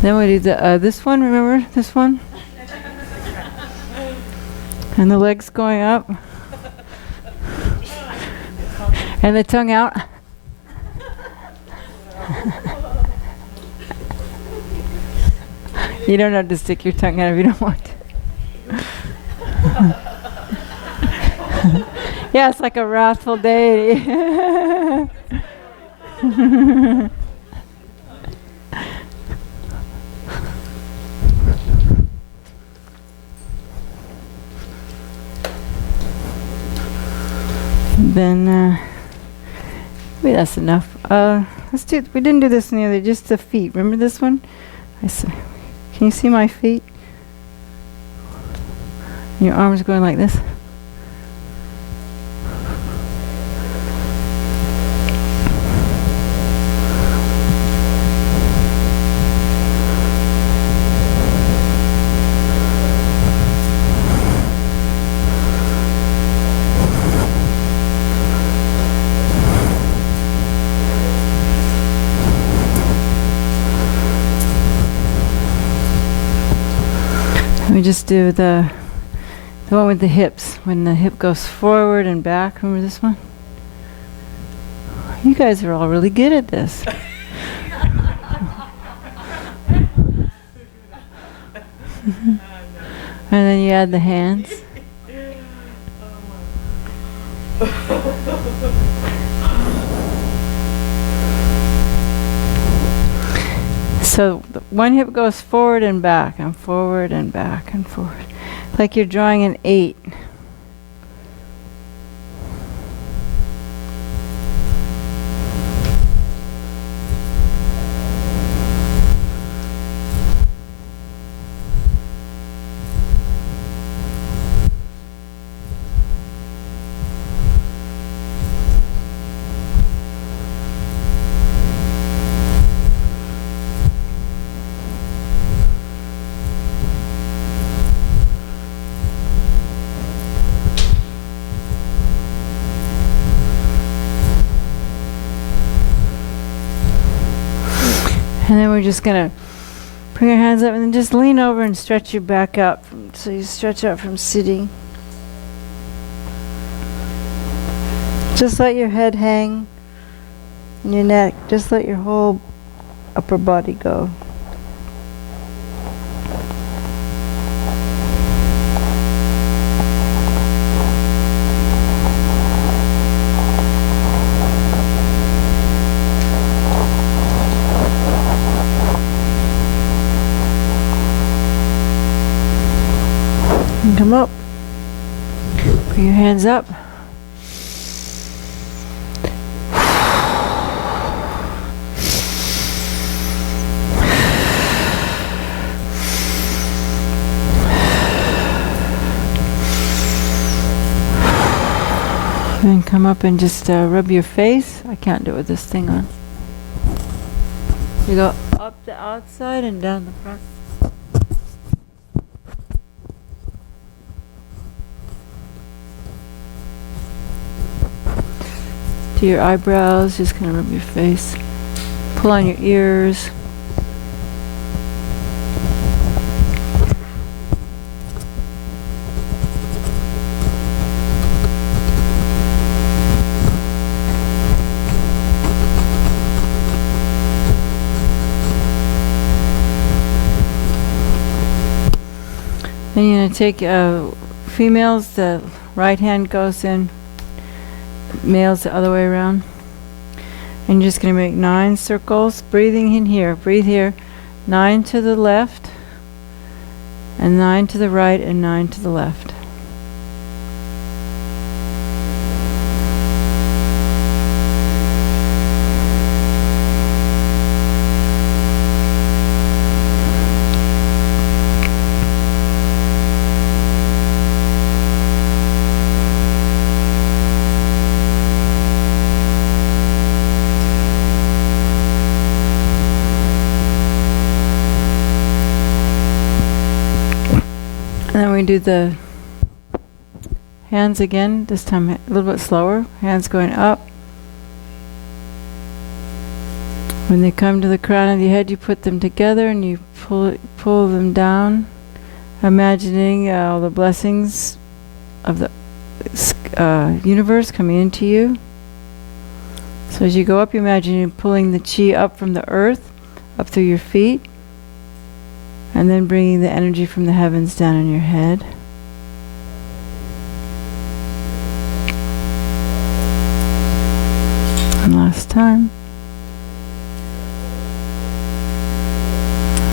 Then we do the this one. Remember this one? And the legs going up. And the tongue out. You don't have to stick your tongue out if you don't want to. Yeah, it's like a wrathful deity. Then maybe that's enough. Let's do. We didn't do this in the other. Just the feet. Remember this one? I said. Can you see my feet? Your arms going like this. We just do the one with the hips, when the hip goes forward and back. Remember this one? You guys are all really good at this. And then you add the hands. So one hip goes forward and back and forward and back and forward. Like you're drawing an 8. And then we're just going to bring your hands up and then just lean over and stretch your back out. So you stretch out from sitting. Just let your head hang and your neck. Just let your whole upper body go. Come up. Bring your hands up. And come up and just rub your face. I can't do it with this thing on. You go up the outside and down the front. To your eyebrows, just kind of rub your face. Pull on your ears. Then you're going to take females, the right hand goes in, males the other way around. And you're just going to make 9 circles, breathing in here, breathe here, 9 to the left, and 9 to the right, and 9 to the left. And then we do the hands again, this time a little bit slower. Hands going up. When they come to the crown of the head, you put them together and you pull them down, imagining all the blessings of the universe coming into you. So as you go up, you imagine you pulling the chi up from the earth, up through your feet, and then bringing the energy from the heavens down on your head. And last time.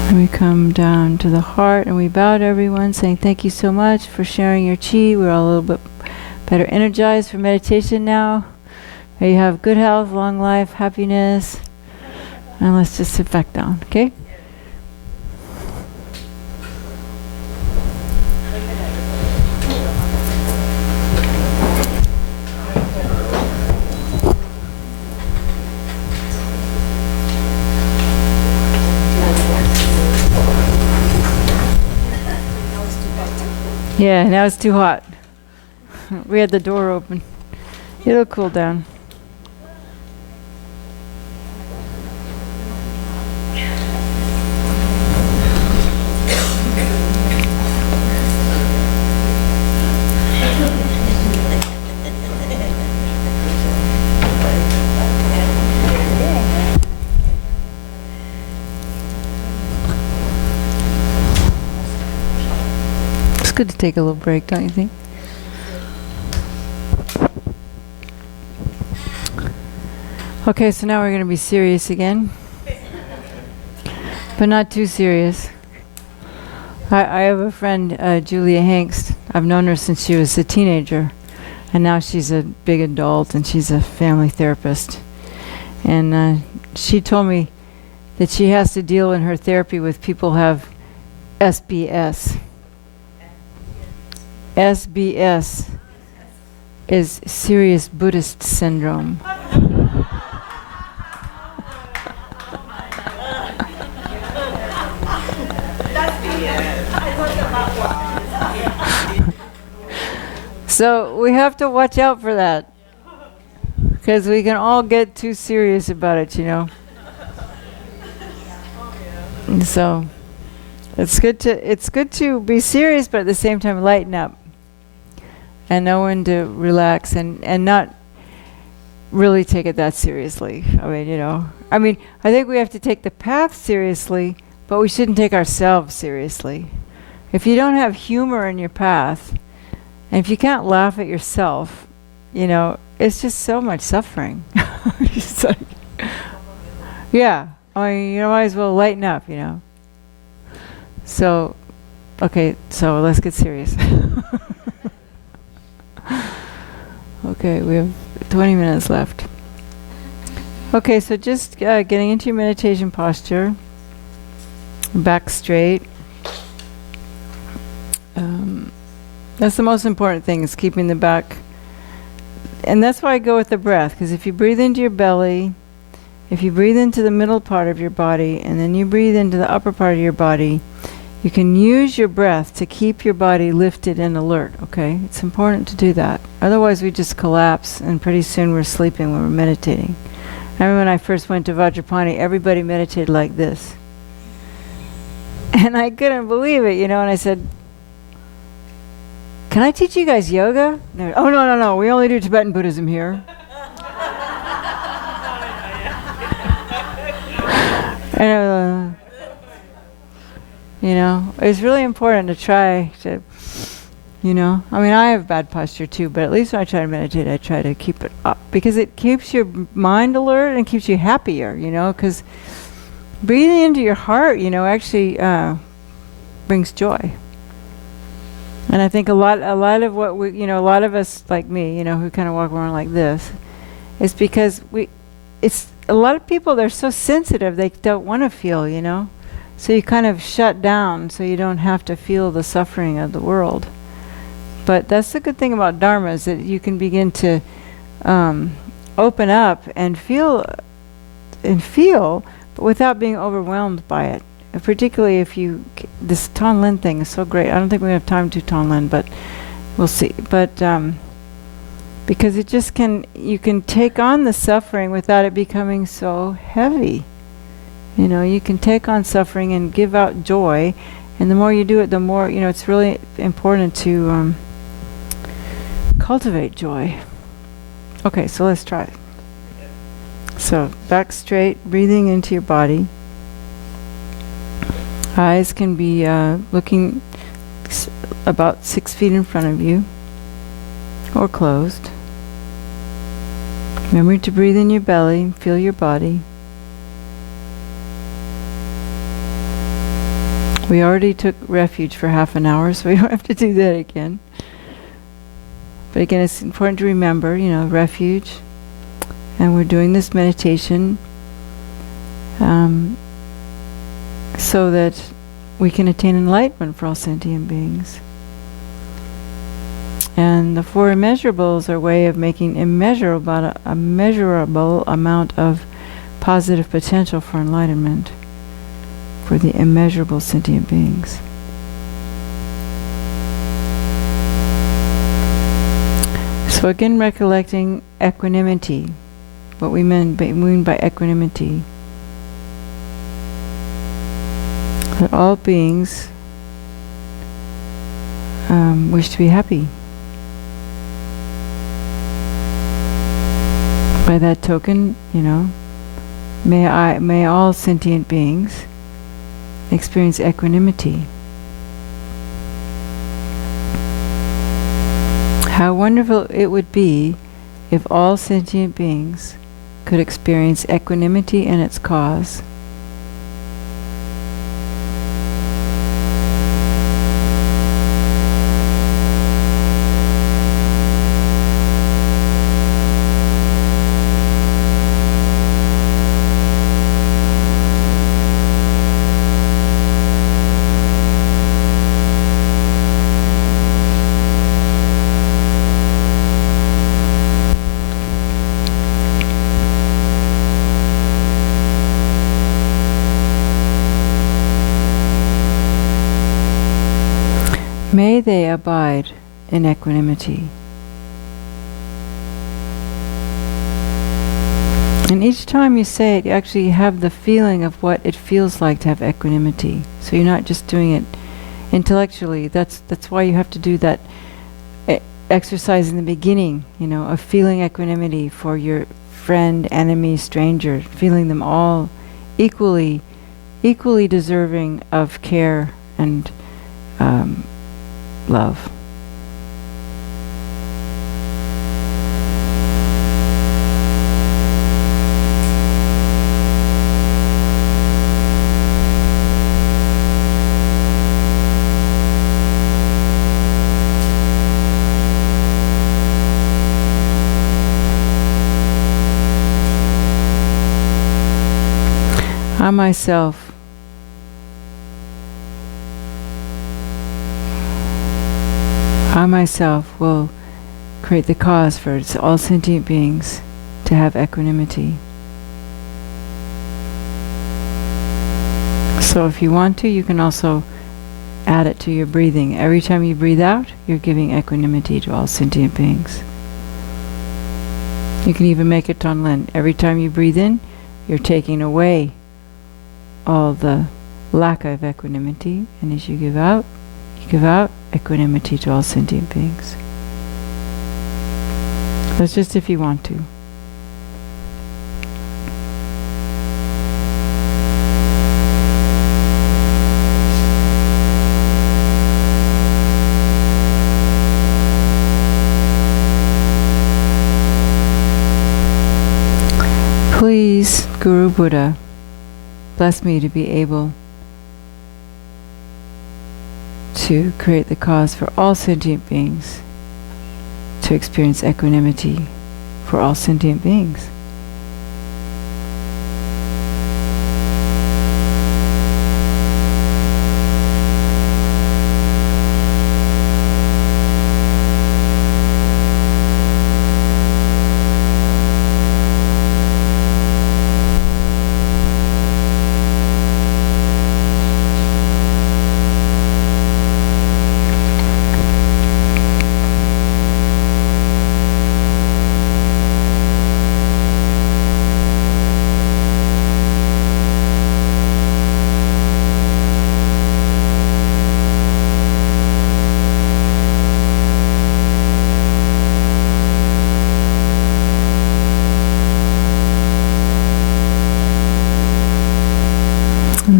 And we come down to the heart and we bow to everyone, saying thank you so much for sharing your chi. We're all a little bit better energized for meditation now. May you have good health, long life, happiness. And let's just sit back down, okay? Yeah, now it's too hot. We had the door open. It'll cool down. It's good to take a little break, don't you think? Okay, so now we're going to be serious again. But not too serious. I have a friend, Julia Hangst. I've known her since she was a teenager. And now she's a big adult and she's a family therapist. And she told me that she has to deal in her therapy with people who have SBS. SBS is serious Buddhist syndrome. So we have to watch out for that, because we can all get too serious about it, you know. And so it's good to be serious, but at the same time lighten up and know when to relax and not really take it that seriously. I mean, you know, I think we have to take the path seriously, but we shouldn't take ourselves seriously. If you don't have humor in your path, and if you can't laugh at yourself, you know, it's just so much suffering. It's like, yeah, I mean, you might as well lighten up, you know. So, okay, so let's get serious. Okay, we have 20 minutes left. Okay, so just getting into your meditation posture, back straight. That's the most important thing, is keeping the back. And that's why I go with the breath, because if you breathe into your belly, if you breathe into the middle part of your body, and then you breathe into the upper part of your body, you can use your breath to keep your body lifted and alert, okay? It's important to do that. Otherwise we just collapse, and pretty soon we're sleeping when we're meditating. I remember when I first went to Vajrapani, everybody meditated like this. And I couldn't believe it, and I said, can I teach you guys yoga? They went, oh, no, we only do Tibetan Buddhism here. And, it's really important to try to, I have bad posture too, but at least when I try to meditate, I try to keep it up because it keeps your mind alert and keeps you happier, because breathing into your heart, actually brings joy. And I think a lot of what we, a lot of us like me, who kind of walk around like this, is because it's a lot of people, they're so sensitive, they don't want to feel, So you kind of shut down so you don't have to feel the suffering of the world. But that's the good thing about Dharma, is that you can begin to open up and feel, but without being overwhelmed by it. Particularly if this Tonglen thing is so great. I don't think we have time to Tonglen, but we'll see. But because it just you can take on the suffering without it becoming so heavy. You can take on suffering and give out joy, and the more you do it, the more, it's really important to cultivate joy. Okay, so let's try it. So back straight, breathing into your body. Eyes can be looking about 6 feet in front of you, or closed. Remember to breathe in your belly, feel your body. We already took refuge for half an hour, so we don't have to do that again. But again, it's important to remember, refuge. And we're doing this meditation so that we can attain enlightenment for all sentient beings. And the 4 immeasurables are a way of making immeasurable amount of positive potential for enlightenment for the immeasurable sentient beings. So again, recollecting equanimity, what we mean by equanimity. That all beings wish to be happy. By that token, may all sentient beings experience equanimity. How wonderful it would be if all sentient beings could experience equanimity and its cause. May they abide in equanimity. And each time you say it, you actually have the feeling of what it feels like to have equanimity. So you're not just doing it intellectually. That's why you have to do that exercise in the beginning, of feeling equanimity for your friend, enemy, stranger, feeling them all equally deserving of care and love. I myself will create the cause for all sentient beings to have equanimity. So if you want to, you can also add it to your breathing. Every time you breathe out, you're giving equanimity to all sentient beings. You can even make it Tonlin. Every time you breathe in, you're taking away all the lack of equanimity, and as you give out equanimity to all sentient beings. That's just if you want to. Please, Guru Buddha, bless me to be able to create the cause for all sentient beings to experience equanimity for all sentient beings.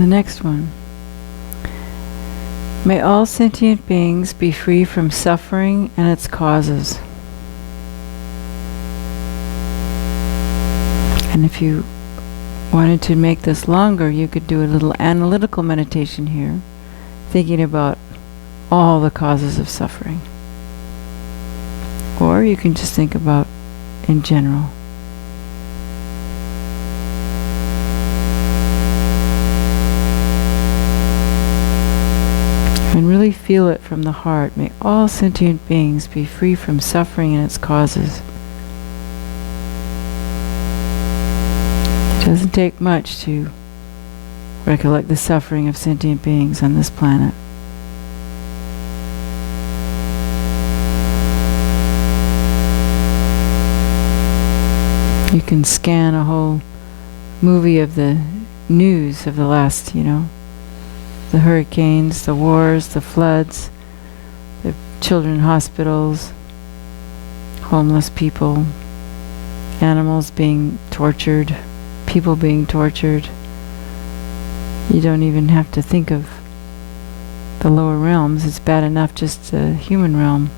Next one. May all sentient beings be free from suffering and its causes. And if you wanted to make this longer, you could do a little analytical meditation here, thinking about all the causes of suffering. Or you can just think about in general. And really feel it from the heart. May all sentient beings be free from suffering and its causes. It doesn't take much to recollect the suffering of sentient beings on this planet. You can scan a whole movie of the news of the last, the hurricanes, the wars, the floods, the children hospitals, homeless people, animals being tortured, people being tortured. You don't even have to think of the lower realms. It's bad enough just the human realm.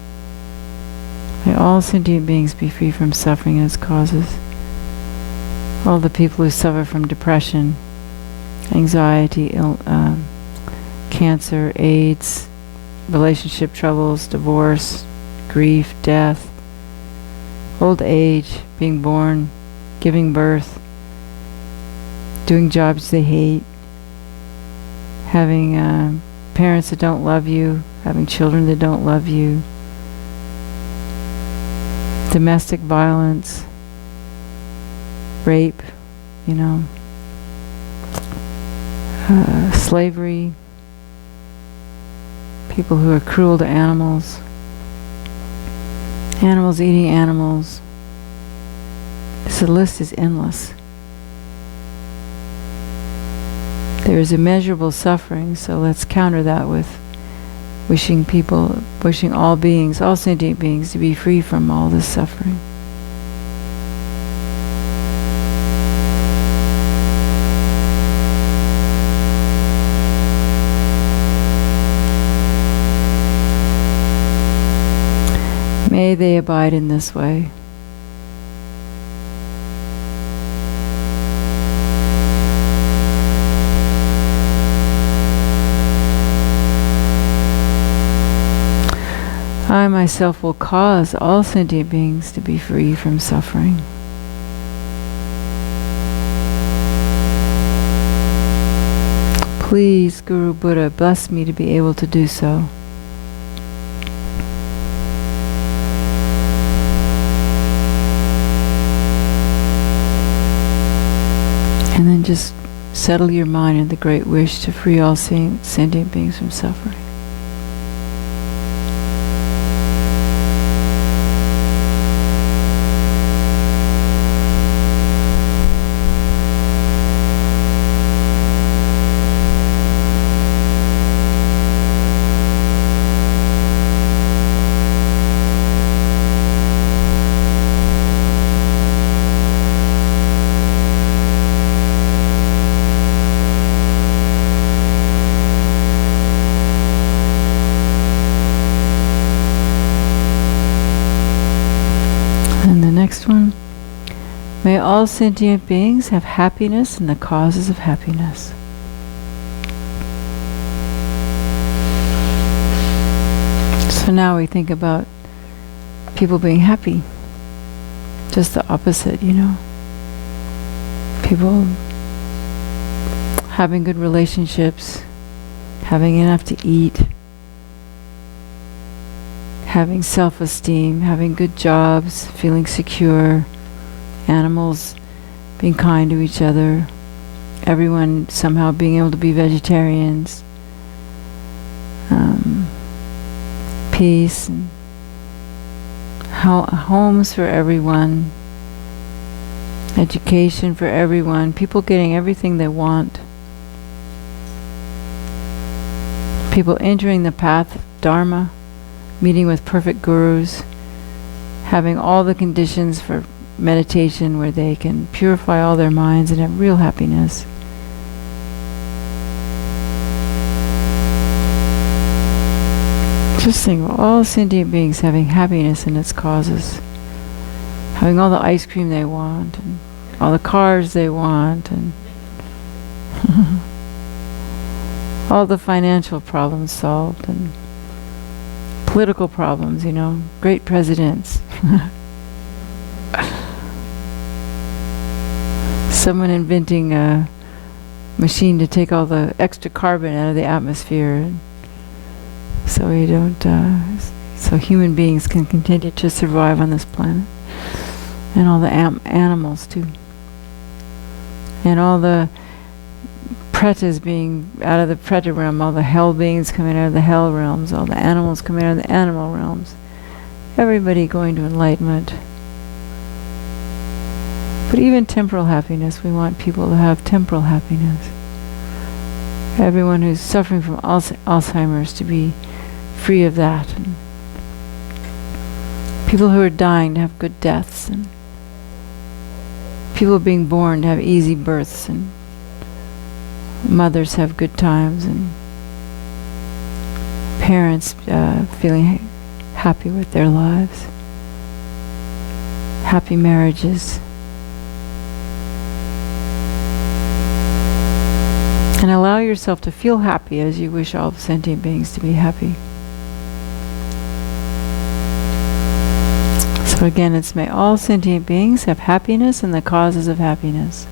May all sentient beings be free from suffering and its causes. All the people who suffer from depression, anxiety, cancer, AIDS, relationship troubles, divorce, grief, death, old age, being born, giving birth, doing jobs they hate, having parents that don't love you, having children that don't love you, domestic violence, rape, slavery, people who are cruel to animals, animals eating animals. The list is endless. There is immeasurable suffering, so let's counter that with wishing all beings, all sentient beings, to be free from all this suffering. May they abide in this way. I myself will cause all sentient beings to be free from suffering. Please, Guru Buddha, bless me to be able to do so. And then just settle your mind in the great wish to free all sentient beings from suffering. all sentient beings have happiness and the causes of happiness. So now we think about people being happy. Just the opposite, you know. People having good relationships, having enough to eat, having self-esteem, having good jobs, feeling secure, animals being kind to each other, everyone somehow being able to be vegetarians, peace, and homes for everyone, education for everyone, people getting everything they want, people entering the path of Dharma, meeting with perfect gurus, having all the conditions for meditation where they can purify all their minds and have real happiness. Just think of all sentient beings having happiness and its causes. Having all the ice cream they want, and all the cars they want, and all the financial problems solved, and political problems, you know, great presidents. Someone inventing a machine to take all the extra carbon out of the atmosphere, so we don't, so human beings can continue to survive on this planet, and all the animals too, and all the pretas being out of the preta realm, all the hell beings coming out of the hell realms, all the animals coming out of the animal realms, everybody going to enlightenment. But even temporal happiness, we want people to have temporal happiness. Everyone who's suffering from Alzheimer's to be free of that. And people who are dying to have good deaths. And people being born to have easy births. And mothers have good times. And parents feeling happy with their lives. Happy marriages. And allow yourself to feel happy as you wish all sentient beings to be happy. So again, it's may all sentient beings have happiness and the causes of happiness.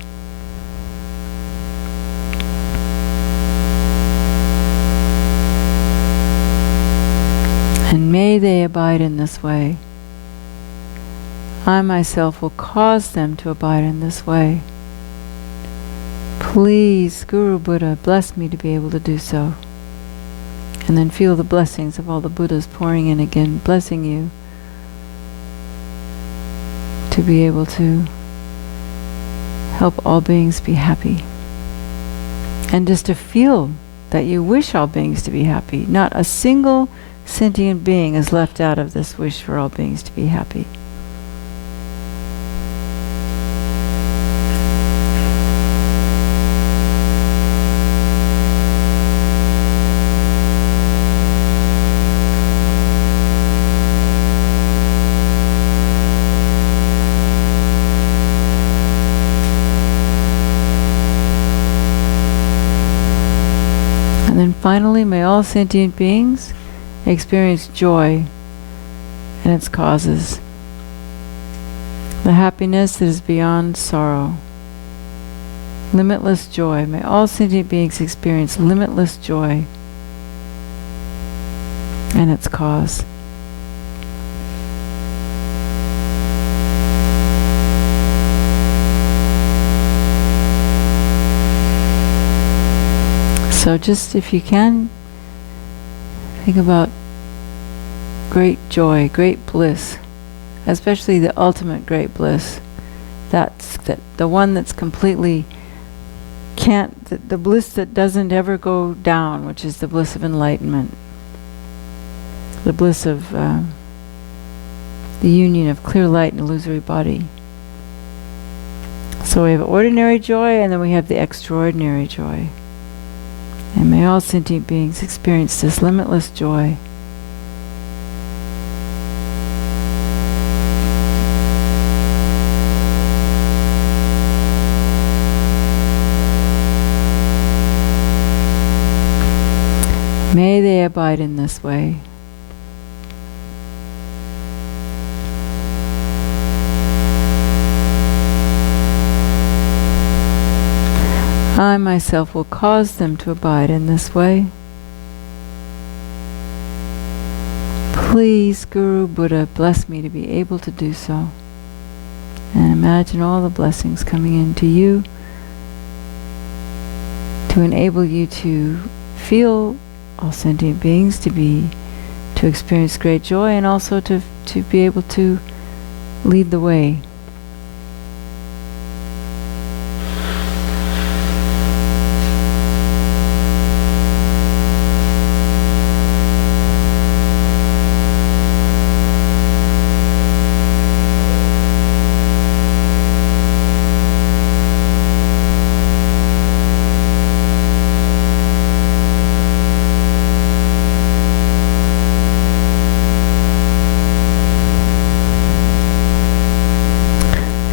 And may they abide in this way. I myself will cause them to abide in this way. Please, Guru Buddha, bless me to be able to do so. And then feel the blessings of all the Buddhas pouring in again, blessing you to be able to help all beings be happy. And just to feel that you wish all beings to be happy. Not a single sentient being is left out of this wish for all beings to be happy. And then finally, may all sentient beings experience joy and its causes. The happiness that is beyond sorrow. Limitless joy. May all sentient beings experience limitless joy and its cause. So just if you can, think about great joy, great bliss, especially the ultimate great bliss. That's the one that's completely the bliss that doesn't ever go down, which is the bliss of enlightenment. The bliss of the union of clear light and illusory body. So we have ordinary joy, and then we have the extraordinary joy. And may all sentient beings experience this limitless joy. May they abide in this way. I myself will cause them to abide in this way. Please, Guru Buddha, bless me to be able to do so. And imagine all the blessings coming into you to enable you to feel all sentient beings, to experience great joy, and also to be able to lead the way.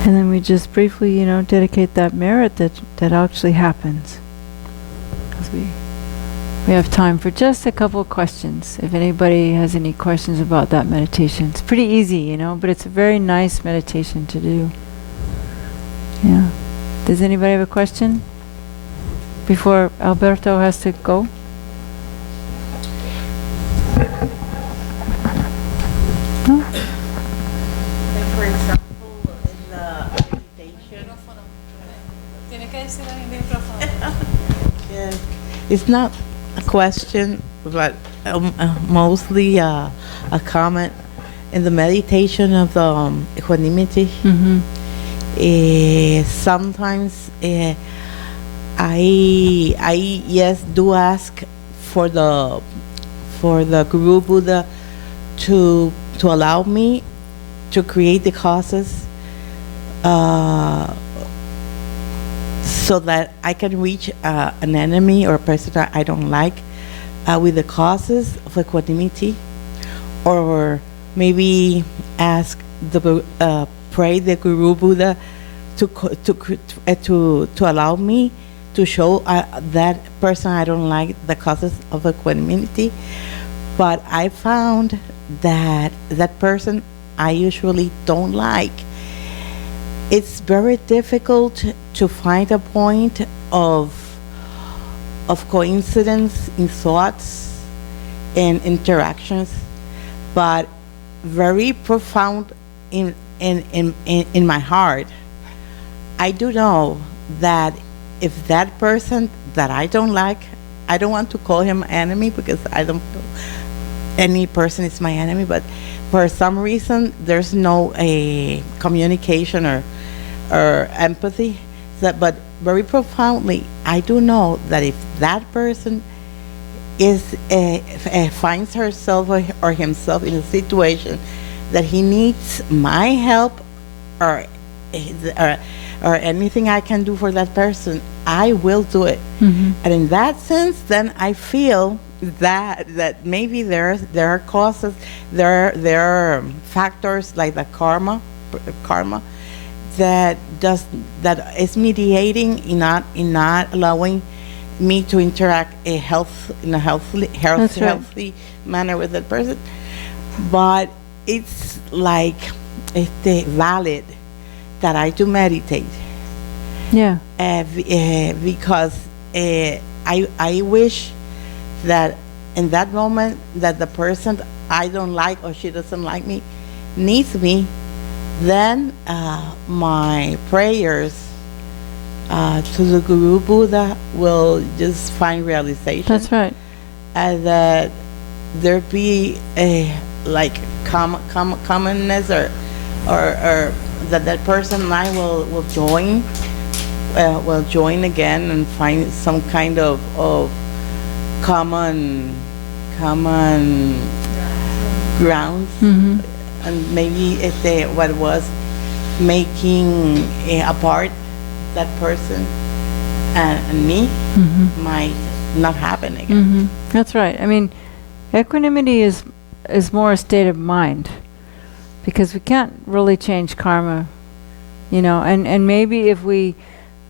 And then we just briefly, dedicate that merit that actually happens. Because we have time for just a couple of questions. If anybody has any questions about that meditation. It's pretty easy, but it's a very nice meditation to do. Yeah. Does anybody have a question? Before Alberto has to go? No? For example, in the meditation, yes, it's not a question, but mostly a comment. In the meditation of the equanimity, sometimes I yes do ask for the Guru Buddha to allow me to create the causes so that I can reach an enemy or a person that I don't like with the causes of equanimity, or maybe ask pray the Guru Buddha to allow me to show that person I don't like the causes of equanimity. But I found that person I usually don't like. It's very difficult to find a point of coincidence in thoughts and interactions, but very profound in my heart. I do know that if that person that I don't like, I don't want to call him enemy because I don't know any person is my enemy, but for some reason there's no a communication or empathy. But very profoundly, I do know that if that person is finds herself or himself in a situation that he needs my help or anything I can do for that person, I will do it. And in that sense, then I feel that maybe there are causes, there are factors like the karma that is mediating in not allowing me to interact in a healthy manner with that person. But it's like it's valid that I do meditate. Yeah. Because I wish that in that moment that the person I don't like or she doesn't like me needs me, then my prayers to the Guru Buddha will just find realization. That's right. And that there be a like commonness or that person and I will join again and find some kind of common grounds. And maybe if what was making apart that person and me might not happen again. That's right. I mean, equanimity is more a state of mind, because we can't really change karma, and maybe if we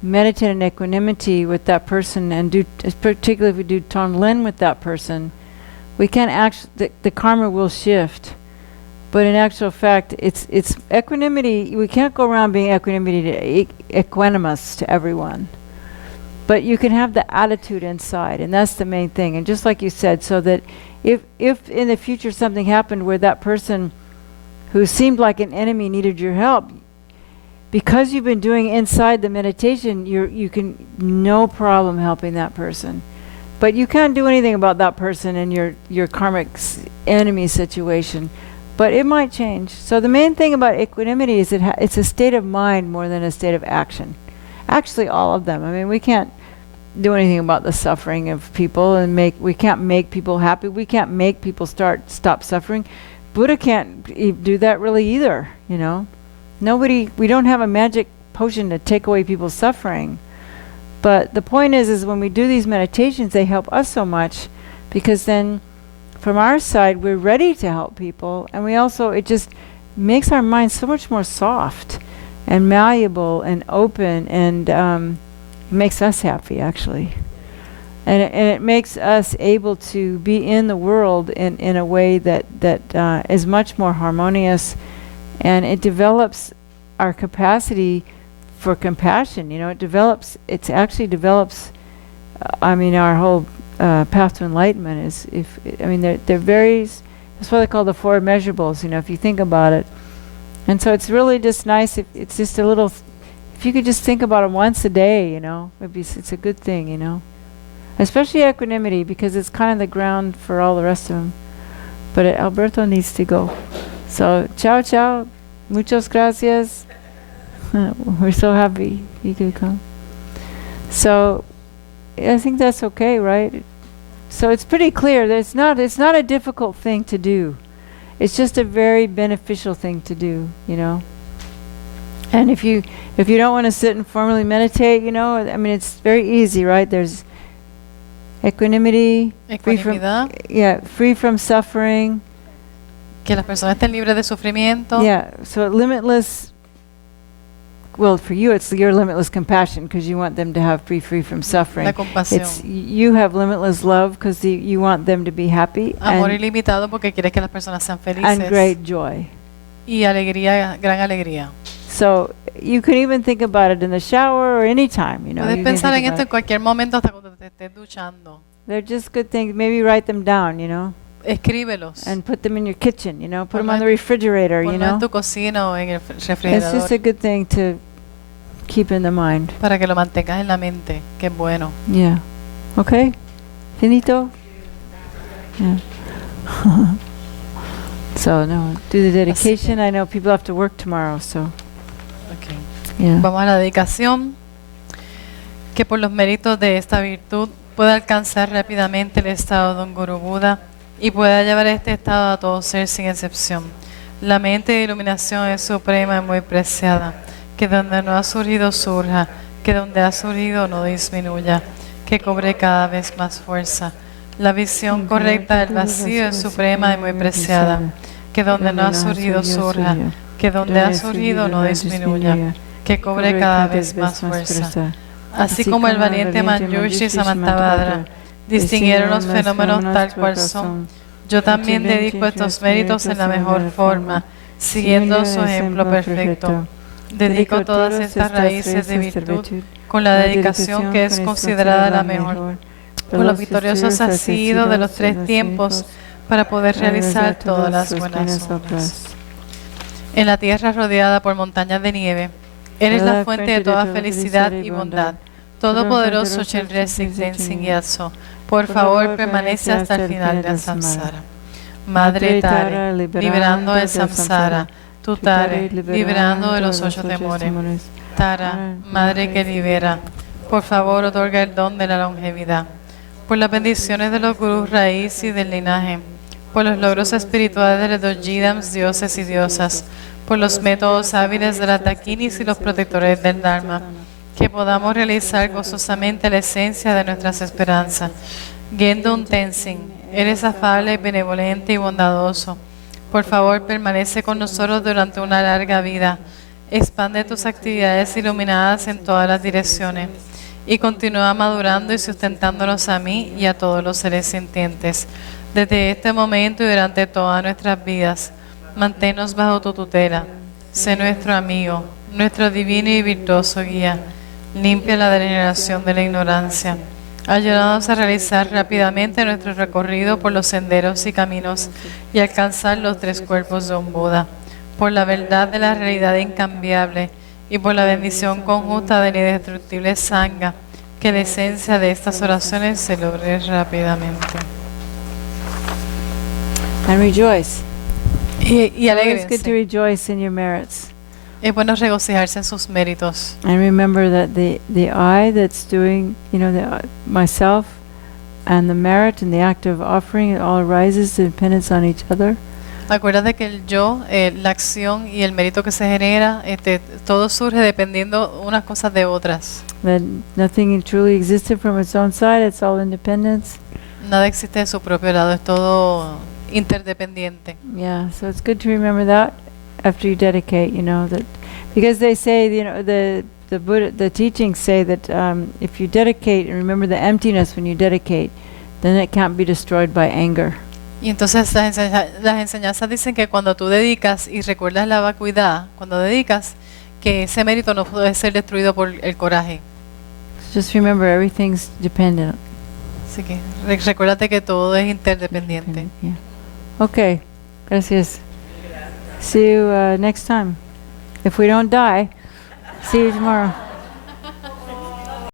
meditate in equanimity with that person and particularly if we do Tonglen with that person, we can't the karma will shift. But in actual fact, it's equanimity. We can't go around being equanimous to everyone. But you can have the attitude inside, and that's the main thing. And just like you said, so that if in the future something happened where that person who seemed like an enemy needed your help, because you've been doing inside the meditation, you can no problem helping that person. But you can't do anything about that person in your karmic enemy situation. But it might change. So the main thing about equanimity is it's a state of mind more than a state of action. Actually, all of them. I mean, we can't do anything about the suffering of people, and we can't make people happy. We can't make people stop suffering. Buddha can't do that really either, you know. We don't have a magic potion to take away people's suffering. But the point is when we do these meditations, they help us so much, because then from our side, we're ready to help people, and it just makes our mind so much more soft and malleable and open, and makes us happy, actually. And it makes us able to be in the world in a way that is much more harmonious, and it develops our capacity for compassion. You know, it actually develops, our whole path to enlightenment is, they're very, that's what they call the four immeasurables, you know, if you think about it. And so it's really just nice if it's just a little, if you could just think about it once a day, you know, maybe it's a good thing, you know. Especially equanimity, because it's kind of the ground for all the rest of them. But Alberto needs to go. So, ciao. Muchas gracias. We're so happy you could come. So, I think that's okay, right? So it's pretty clear that it's not a difficult thing to do. It's just a very beneficial thing to do, you know. And if you don't want to sit and formally meditate, you know, I mean, it's very easy, right? There's equanimity, free from suffering. Que las personas estén libres de sufrimiento. Yeah, so limitless. Well, for you, it's your limitless compassion, because you want them to have free from suffering. La compasión. You have limitless love because you want them to be happy. Amor ilimitado porque quieres que las personas sean felices. And great joy. Y alegría, gran alegría. So you can even think about it in the shower or any time, you know. Puedes pensar en esto en cualquier momento, hasta cuando te estés duchando. They're just good things. Maybe write them down, you know. Escríbelos. And put them in your kitchen, you know. Put them on the refrigerator, you know. En tu cocina o en el refrigerador. It's just a good thing to keep in the mind. Para que lo mantengas en la mente, que es bueno. Yeah. Okay. Finito. Yeah. So no, do the dedication. I know people have to work tomorrow, so. Okay. Yeah. Vamos a la dedicación. Que por los méritos de esta virtud pueda alcanzar rápidamente el estado de un Guru Buda y pueda llevar este estado a todo ser sin excepción. La mente de iluminación es suprema y muy preciada. Que donde no ha surgido surja, que donde ha surgido no disminuya, que cobre cada vez más fuerza. La visión correcta del vacío es suprema y muy preciada. Que donde no ha surgido surja, que donde ha surgido no disminuya, que cobre cada vez más fuerza. Así como el valiente Manjushri y Samantabhadra distinguieron los fenómenos tal cual son, yo también dedico estos méritos en la mejor forma, siguiendo su ejemplo perfecto. Dedico todas estas raíces de virtud con la dedicación que es considerada la mejor, por los victoriosos asidos de los tres tiempos, para poder realizar todas las buenas obras. En la tierra rodeada por montañas de nieve, eres la fuente de toda felicidad y bondad. Todopoderoso Shenre Tenzin Gyatso, por favor permanece hasta el final del samsara. Madre Tare, liberando el samsara. Tu Tare, liberando de los 8 temores. Tara, Madre que libera, por favor otorga el don de la longevidad. Por las bendiciones de los gurús raíz y del linaje, por los logros espirituales de los Dojidams, dioses y diosas, por los métodos hábiles de las Dakinis y los protectores del Dharma, que podamos realizar gozosamente la esencia de nuestras esperanzas. Ganden Tenzin, eres afable, benevolente y bondadoso. Por favor, permanece con nosotros durante una larga vida. Expande tus actividades iluminadas en todas las direcciones y continúa madurando y sustentándonos a mí y a todos los seres sintientes. Desde este momento y durante todas nuestras vidas, manténnos bajo tu tutela. Sé nuestro amigo, nuestro divino y virtuoso guía. Limpia la degeneración de la ignorancia. Ayúdanos a realizar rápidamente nuestro recorrido por los senderos y caminos y alcanzar los 3 cuerpos de un Buda. Por la verdad de la realidad incambiable y por la bendición conjunta del indestructible Sangha, que la esencia de estas oraciones se logre rápidamente. And rejoice. Y It's good to alégrense. rejoice in your merits. Es bueno regocijarse en sus méritos. And remember that the I that's doing, myself and the merit and the act of offering, it all arises to dependence on each other. Acuérdate que el yo, la acción y el mérito que se genera, todo surge dependiendo unas cosas de otras. That nothing truly existed from its own side, it's all independence. Nada existe de su propio lado, es todo interdependiente. Yeah, so it's good to remember that after you dedicate, that because they say, the Buddha, the teachings say that if you dedicate and remember the emptiness when you dedicate, then it can't be destroyed by anger. Y entonces las enseñanzas dicen que cuando tú dedicas y recuerdas la vacuidad, cuando dedicas, que ese mérito no puede ser destruido por el coraje. Just remember everything's dependent. Así que recuérdate que todo es interdependiente. Yeah. Okay, gracias. See you next time. If we don't die, see you tomorrow.